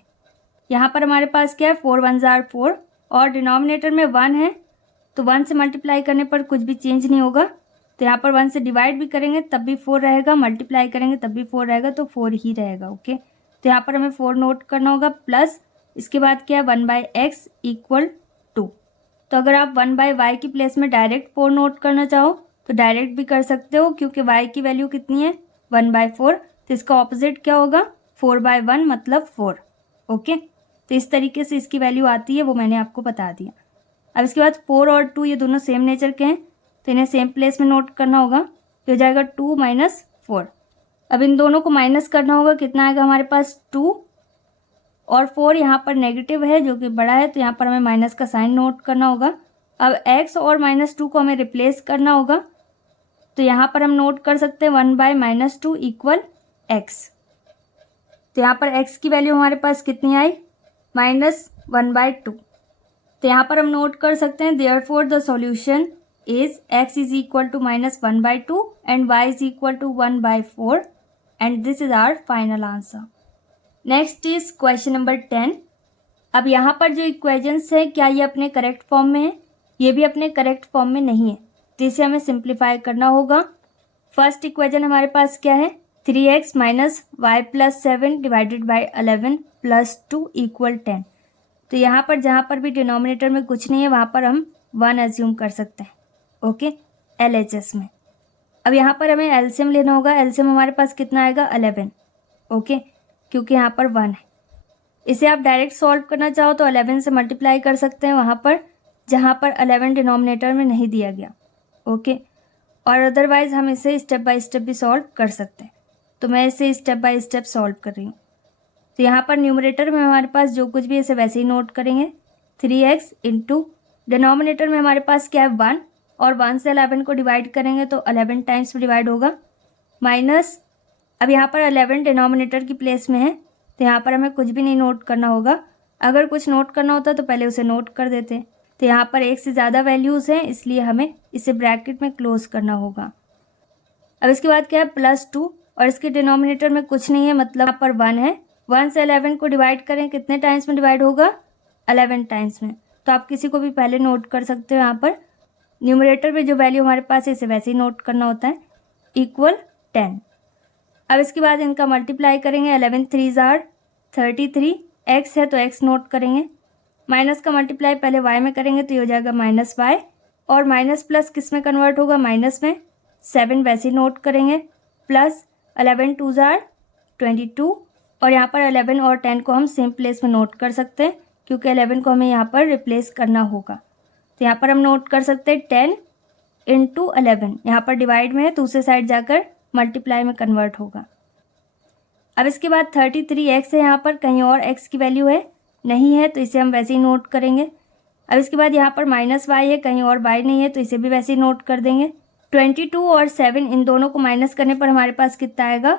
यहाँ पर हमारे पास क्या है? 4 1 जार 4, और डिनोमिनेटर में 1 है तो 1 से मल्टीप्लाई करने पर कुछ भी चेंज नहीं होगा। तो यहाँ पर 1 से डिवाइड भी करेंगे तब भी 4 रहेगा, मल्टीप्लाई करेंगे तब भी 4 रहेगा, तो 4 ही रहेगा। ओके, तो यहाँ पर हमें 4 नोट करना होगा, प्लस इसके बाद क्या है? 1 बाय एक्स इक्वल 2। तो अगर आप 1 बाय वाई की प्लेस में डायरेक्ट 4 नोट करना चाहो तो डायरेक्ट भी कर सकते हो, क्योंकि y की वैल्यू कितनी है? 1 बाय 4, तो इसका ऑपोजिट क्या होगा? 4 बाय 1 मतलब 4। ओके, तो इस तरीके से इसकी वैल्यू आती है, वो मैंने आपको बता दिया। अब इसके बाद 4 और 2 ये दोनों सेम नेचर के हैं तो इन्हें सेम प्लेस में नोट करना होगा। ये हो जाएगा 2 माइनस 4। अब इन दोनों को माइनस करना होगा, कितना आएगा हमारे पास 2 और 4 यहाँ पर नेगेटिव है जो कि बड़ा है तो यहाँ पर हमें माइनस का साइन नोट करना होगा। अब x और -2 को हमें रिप्लेस करना होगा तो यहाँ पर हम नोट कर सकते हैं 1/-2 इक्वल x। तो यहाँ पर x की वैल्यू हमारे पास कितनी आई, -1/2। तो यहाँ पर हम नोट कर सकते हैं therefore the solution is x is equal to -1/2 and y is equal to 1/4 and this is our final answer. Next is question number 10। अब यहाँ पर जो इक्वेशंस है क्या ये अपने करेक्ट फॉर्म में है, ये भी अपने करेक्ट फॉर्म में नहीं है तो इसे हमें सिंप्लीफाई करना होगा। फर्स्ट इक्वेशन हमारे पास क्या है, 3x minus y plus 7 divided by 11 plus 2 equal 10। तो यहाँ पर जहाँ पर भी डिनोमिनेटर में कुछ नहीं है वहाँ पर हम 1 एज्यूम कर सकते हैं, ओके, LHS में। अब यहाँ पर हमें एलसीएम लेना होगा। एलसीएम हमारे पास कितना आएगा 11, ओके, क्योंकि यहाँ पर 1 है। इसे आप डायरेक्ट सॉल्व करना चाहो तो 11 से मल्टीप्लाई कर सकते हैं वहाँ पर जहाँ पर 11 डिनोमिनेटर में नहीं दिया गया, ओके। और अदरवाइज़ हम इसे स्टेप बाय स्टेप भी सॉल्व कर सकते हैं तो मैं इसे स्टेप बाय स्टेप सॉल्व कर रही हूँ। तो यहाँ पर न्यूमरेटर में हमारे पास जो कुछ भी है इसे वैसे ही नोट करेंगे, 3x इंटू डिनोमिनेटर में हमारे पास क्या है 1 और 1 से 11 को डिवाइड करेंगे तो 11 टाइम्स में डिवाइड होगा, माइनस अब यहाँ पर 11 डिनोमिनेटर की प्लेस में है तो यहाँ पर हमें कुछ भी नहीं नोट करना होगा। अगर कुछ नोट करना होता तो पहले उसे नोट कर देते। तो यहाँ पर एक से ज़्यादा वैल्यूज़ हैं इसलिए हमें इसे ब्रैकेट में क्लोज करना होगा। अब इसके बाद क्या है +2 और इसके डिनोमिनेटर में कुछ नहीं है मतलब यहाँ पर 1 है। 1 से 11 को डिवाइड करें कितने टाइम्स में डिवाइड होगा, 11 टाइम्स में। तो आप किसी को भी पहले नोट कर सकते हो। यहाँ पर न्यूमरेटर में जो वैल्यू हमारे पास है इसे वैसे ही नोट करना होता है, इक्वल 10। अब इसके बाद इनका मल्टीप्लाई करेंगे, 11 3 जार 33, x है तो x नोट करेंगे, माइनस का मल्टीप्लाई पहले y में करेंगे तो ये हो जाएगा -y और माइनस प्लस किस में कन्वर्ट होगा, माइनस में। 7 वैसे ही नोट करेंगे, प्लस 11 2 जार 22 और यहाँ पर 11 और 10 को हम सेम प्लेस में नोट कर सकते हैं क्योंकि 11 को हमें यहाँ पर रिप्लेस करना होगा। तो यहाँ पर हम नोट कर सकते हैं 10 इंटू 11, यहाँ पर डिवाइड में है तो दूसरे साइड जाकर मल्टीप्लाई में कन्वर्ट होगा। अब इसके बाद 33x है, यहाँ पर कहीं और x की वैल्यू है नहीं है तो इसे हम वैसे ही नोट करेंगे। अब इसके बाद यहाँ पर -y है, कहीं और y नहीं है तो इसे भी वैसे ही नोट कर देंगे। 22 और 7 इन दोनों को माइनस करने पर हमारे पास कितना आएगा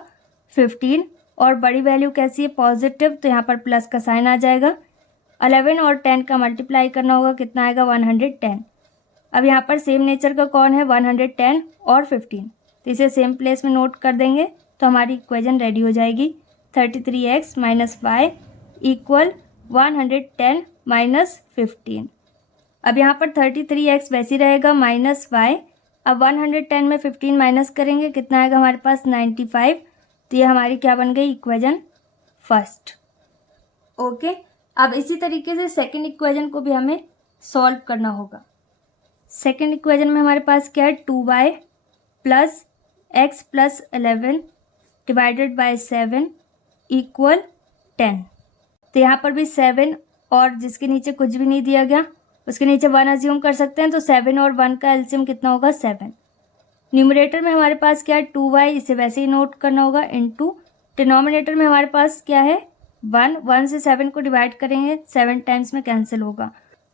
15 और बड़ी वैल्यू कैसी है पॉजिटिव तो यहाँ पर प्लस का साइन आ जाएगा। 11 और 10 का मल्टीप्लाई करना होगा, कितना आएगा 110। अब यहाँ पर सेम नेचर का कौन है 110 और 15 तो इसे सेम प्लेस में नोट कर देंगे तो हमारी इक्वेशन रेडी हो जाएगी। 33x minus y equal 110 minus 15। अब यहाँ पर 33x वैसे ही रहेगा माइनस y। अब 110 में 15 माइनस करेंगे कितना आएगा हमारे पास 95। तो ये हमारी क्या बन गई इक्वेशन फर्स्ट, ओके। अब इसी तरीके से सेकंड इक्वेशन को भी हमें सॉल्व करना होगा। सेकंड इक्वेशन में हमारे पास क्या है 2y plus x plus 11 divided by 7 equal 10। तो यहाँ पर भी 7 और जिसके नीचे कुछ भी नहीं दिया गया उसके नीचे 1 अज्यूम कर सकते हैं तो 7 और 1 का एलसीएम कितना होगा 7। न्यूमरेटर में हमारे पास क्या है 2y, इसे वैसे ही नोट करना होगा, इनटू डिनोमिनेटर में हमारे पास क्या है 1 से 7 को डिवाइड करेंगे 7 टाइम्स में कैंसिल होगा।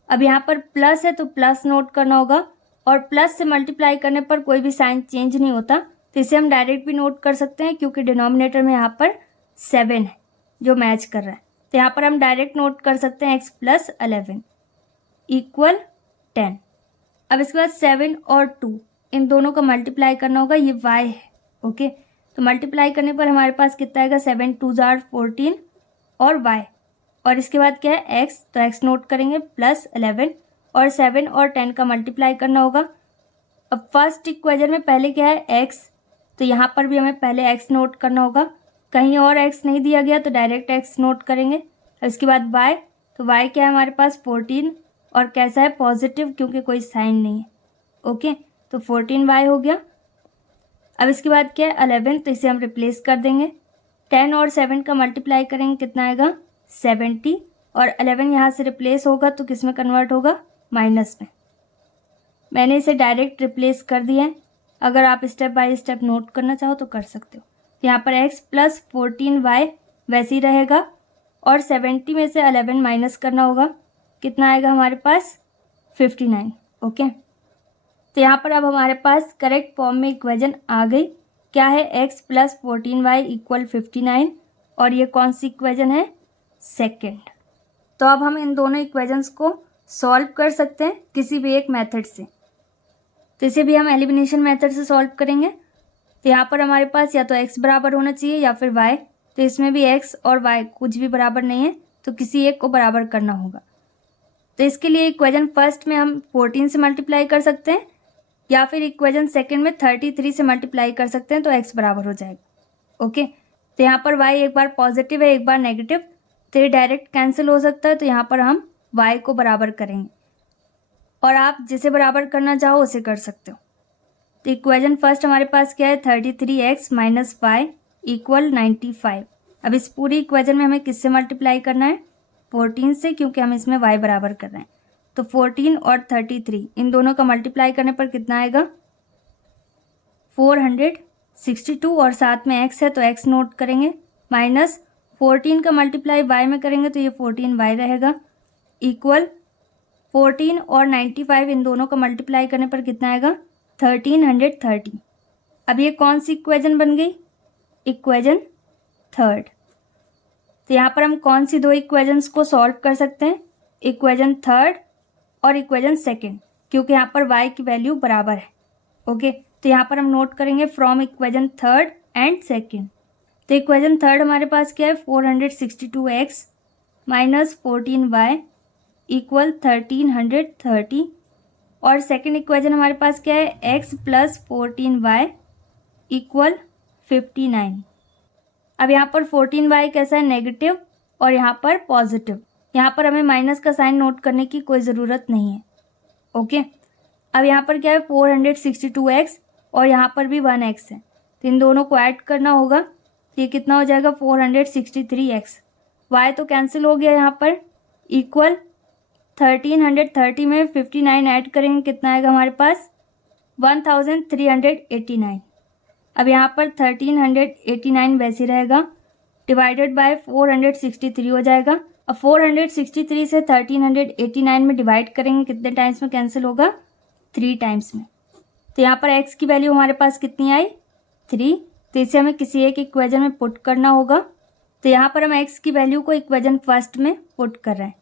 अब यहाँ पर प्लस है तो प्लस नोट करना होगा और प्लस से मल्टीप्लाई करने पर कोई भी साइन चेंज नहीं होता तो इसे हम डायरेक्ट भी नोट कर सकते हैं क्योंकि डिनोमिनेटर में यहाँ पर 7 है जो मैच कर रहा है। तो यहाँ पर हम डायरेक्ट नोट कर सकते हैं x प्लस 11 इक्वल 10। अब इसके बाद 7 और 2 इन दोनों का मल्टीप्लाई करना होगा, ये y है, ओके। तो मल्टीप्लाई करने पर हमारे पास कितना आएगा 7 2 जार 14 और y और इसके बाद क्या है x, तो x नोट करेंगे प्लस 11 और 7 और 10 का मल्टीप्लाई करना होगा। अब फर्स्ट इक्वेशन में पहले क्या है x, तो यहाँ पर भी हमें पहले x नोट करना होगा, कहीं और x नहीं दिया गया तो डायरेक्ट x नोट करेंगे। इसके बाद y, तो y क्या है हमारे पास 14 और कैसा है पॉजिटिव क्योंकि कोई साइन नहीं है, ओके। तो 14y हो गया। अब इसके बाद क्या है 11, तो इसे हम रिप्लेस कर देंगे। 10 और 7 का मल्टीप्लाई करेंगे कितना आएगा 70 और 11 यहाँ से रिप्लेस होगा तो किस में कन्वर्ट होगा माइनस में। मैंने इसे डायरेक्ट रिप्लेस कर दिया है। अगर आप स्टेप बाय स्टेप नोट करना चाहो तो कर सकते हो। यहाँ पर x प्लस 14y वैसे ही रहेगा और 70 में से 11 माइनस करना होगा। कितना आएगा हमारे पास? 59। ओके, तो यहाँ पर अब हमारे पास करेक्ट फॉर्म में इक्वेशन आ गई। क्या है? x प्लस 14y इक्वल 59 और ये कौन सी इक्वेशन है? सेकेंड। तो अब हम इन दोनों इक्वेशंस को सॉल्व कर सकते हैं किसी भी एक मेथड से। तो इसे भी हम एलिमिनेशन मेथड से सॉल्व करेंगे। तो यहाँ पर हमारे पास या तो x बराबर होना चाहिए या फिर y। तो इसमें भी x और y कुछ भी बराबर नहीं है, तो किसी एक को बराबर करना होगा। तो इसके लिए इक्वेशन फर्स्ट में हम 14 से मल्टीप्लाई कर सकते हैं या फिर इक्वेशन सेकंड में 33 से मल्टीप्लाई कर सकते हैं, तो x बराबर हो जाएगा। ओके, तो यहाँ पर y एक बार पॉजिटिव है एक बार नेगेटिव, तो ये डायरेक्ट कैंसिल हो सकता है। तो यहाँ पर हम y को बराबर करेंगे और आप जिसे बराबर करना चाहो उसे कर सकते हो। तो इक्वेशन फर्स्ट हमारे पास क्या है? 33x minus Y equal 95। अब इस पूरी इक्वेशन में हमें किससे मल्टीप्लाई करना है? 14 से, क्योंकि हम इसमें y बराबर कर रहे हैं। तो 14 और 33 इन दोनों का मल्टीप्लाई करने पर कितना आएगा? 462 और साथ में x है तो x नोट करेंगे, माइनस 14 का मल्टीप्लाई y में करेंगे तो ये 14y रहेगा, इक्वल 14 और 95 इन दोनों का मल्टीप्लाई करने पर कितना आएगा? 1330। अब ये कौन सी इक्वेशन बन गई? Equation third. तो यहाँ पर हम कौन सी दो इक्वेशंस को सॉल्व कर सकते हैं? इक्वेशन थर्ड और इक्वेशन सेकेंड, क्योंकि यहाँ पर y की वैल्यू बराबर है। ओके, तो यहाँ पर हम नोट करेंगे from equation third and second. तो इक्वेशन थर्ड हमारे पास क्या है? 462x माइनस 14y इक्वल 1330 और सेकेंड इक्वेशन हमारे पास क्या है? x plus 14y equal 59। अब यहाँ पर 14y कैसा है? नेगेटिव और यहाँ पर पॉजिटिव। यहाँ पर हमें माइनस का साइन नोट करने की कोई ज़रूरत नहीं है। ओके, अब यहाँ पर क्या है? 462x और यहाँ पर भी 1x है, तो इन दोनों को ऐड करना होगा। तो ये कितना हो जाएगा? 463x। y तो कैंसिल हो गया यहाँ पर, इक्वल 1330 में 59 ऐड करेंगे, कितना आएगा हमारे पास? 1389। अब यहाँ पर 1389 वैसे रहेगा, डिवाइडेड बाय 463 हो जाएगा। अब 463 से 1389 में डिवाइड करेंगे, कितने टाइम्स में कैंसिल होगा? 3 टाइम्स में। तो यहाँ पर x की वैल्यू हमारे पास कितनी आई? 3। तो इसे हमें किसी एक इक्वेशन में पुट करना होगा। तो यहाँ पर हम x की वैल्यू को इक्वेशन फर्स्ट में पुट कर रहे हैं।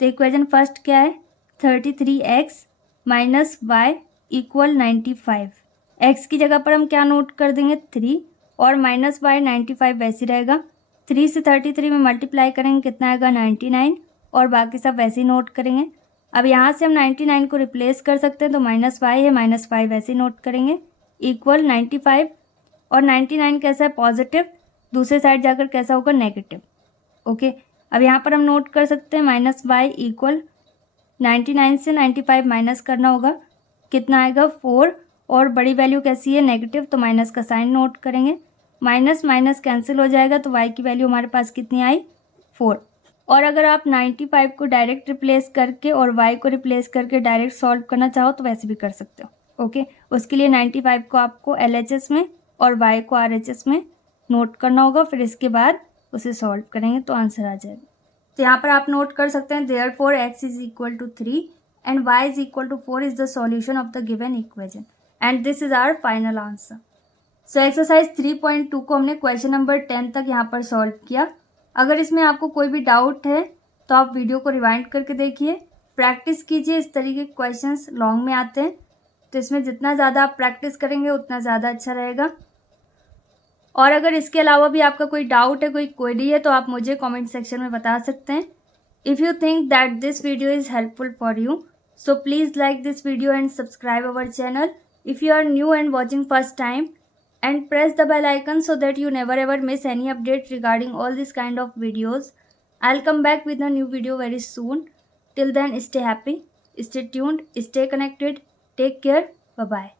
तो इक्वेशन फर्स्ट क्या है? 33x minus Y equal 95। x की जगह पर हम क्या नोट कर देंगे? 3 और माइनस वाई 95 वैसे रहेगा। 3 से 33 में मल्टीप्लाई करेंगे, कितना आएगा? 99 और बाकी सब वैसे ही नोट करेंगे। अब यहाँ से हम 99 को रिप्लेस कर सकते हैं, तो माइनस वाई है, माइनस वाई वैसे ही नोट करेंगे, इक्वल 95 और 99 कैसा है? पॉजिटिव, दूसरे साइड जाकर कैसा होगा? नेगेटिव। ओके, अब यहाँ पर हम नोट कर सकते हैं माइनस वाई इक्वल 99 से 95 माइनस करना होगा, कितना आएगा? 4 और बड़ी वैल्यू कैसी है? नेगेटिव, तो माइनस का साइन नोट करेंगे, माइनस माइनस कैंसिल हो जाएगा, तो y की वैल्यू हमारे पास कितनी आई? 4। और अगर आप 95 को डायरेक्ट रिप्लेस करके और y को रिप्लेस करके डायरेक्ट सॉल्व करना चाहो तो वैसे भी कर सकते हो। ओके, उसके लिए 95 को आपको LHS में और y को RHS में नोट करना होगा, फिर इसके बाद उसे सॉल्व करेंगे तो आंसर आ जाएगा। तो यहाँ पर आप नोट कर सकते हैं, therefore x is equal to 3 and y is equal to 4 is the solution of the given equation and this is our final answer. So exercise 3.2 को हमने क्वेश्चन नंबर 10 तक यहाँ पर सॉल्व किया। अगर इसमें आपको कोई भी डाउट है तो आप वीडियो को रिवाइंड करके देखिए, प्रैक्टिस कीजिए। इस तरीके के क्वेश्चंस लॉन्ग में आते हैं, तो इसमें जितना ज़्यादा आप प्रैक्टिस करेंगे उतना ज़्यादा अच्छा रहेगा। और अगर इसके अलावा भी आपका कोई डाउट है, कोई क्वेरी है, तो आप मुझे कमेंट सेक्शन में बता सकते हैं। If you think that this video is helpful for you, so please like this video and subscribe our channel if you are new and watching first time, and press the bell icon so that you never ever miss any update regarding all this kind of videos. I'll come back with a new video very soon. Till then, stay happy, stay tuned, stay connected, take care, bye bye.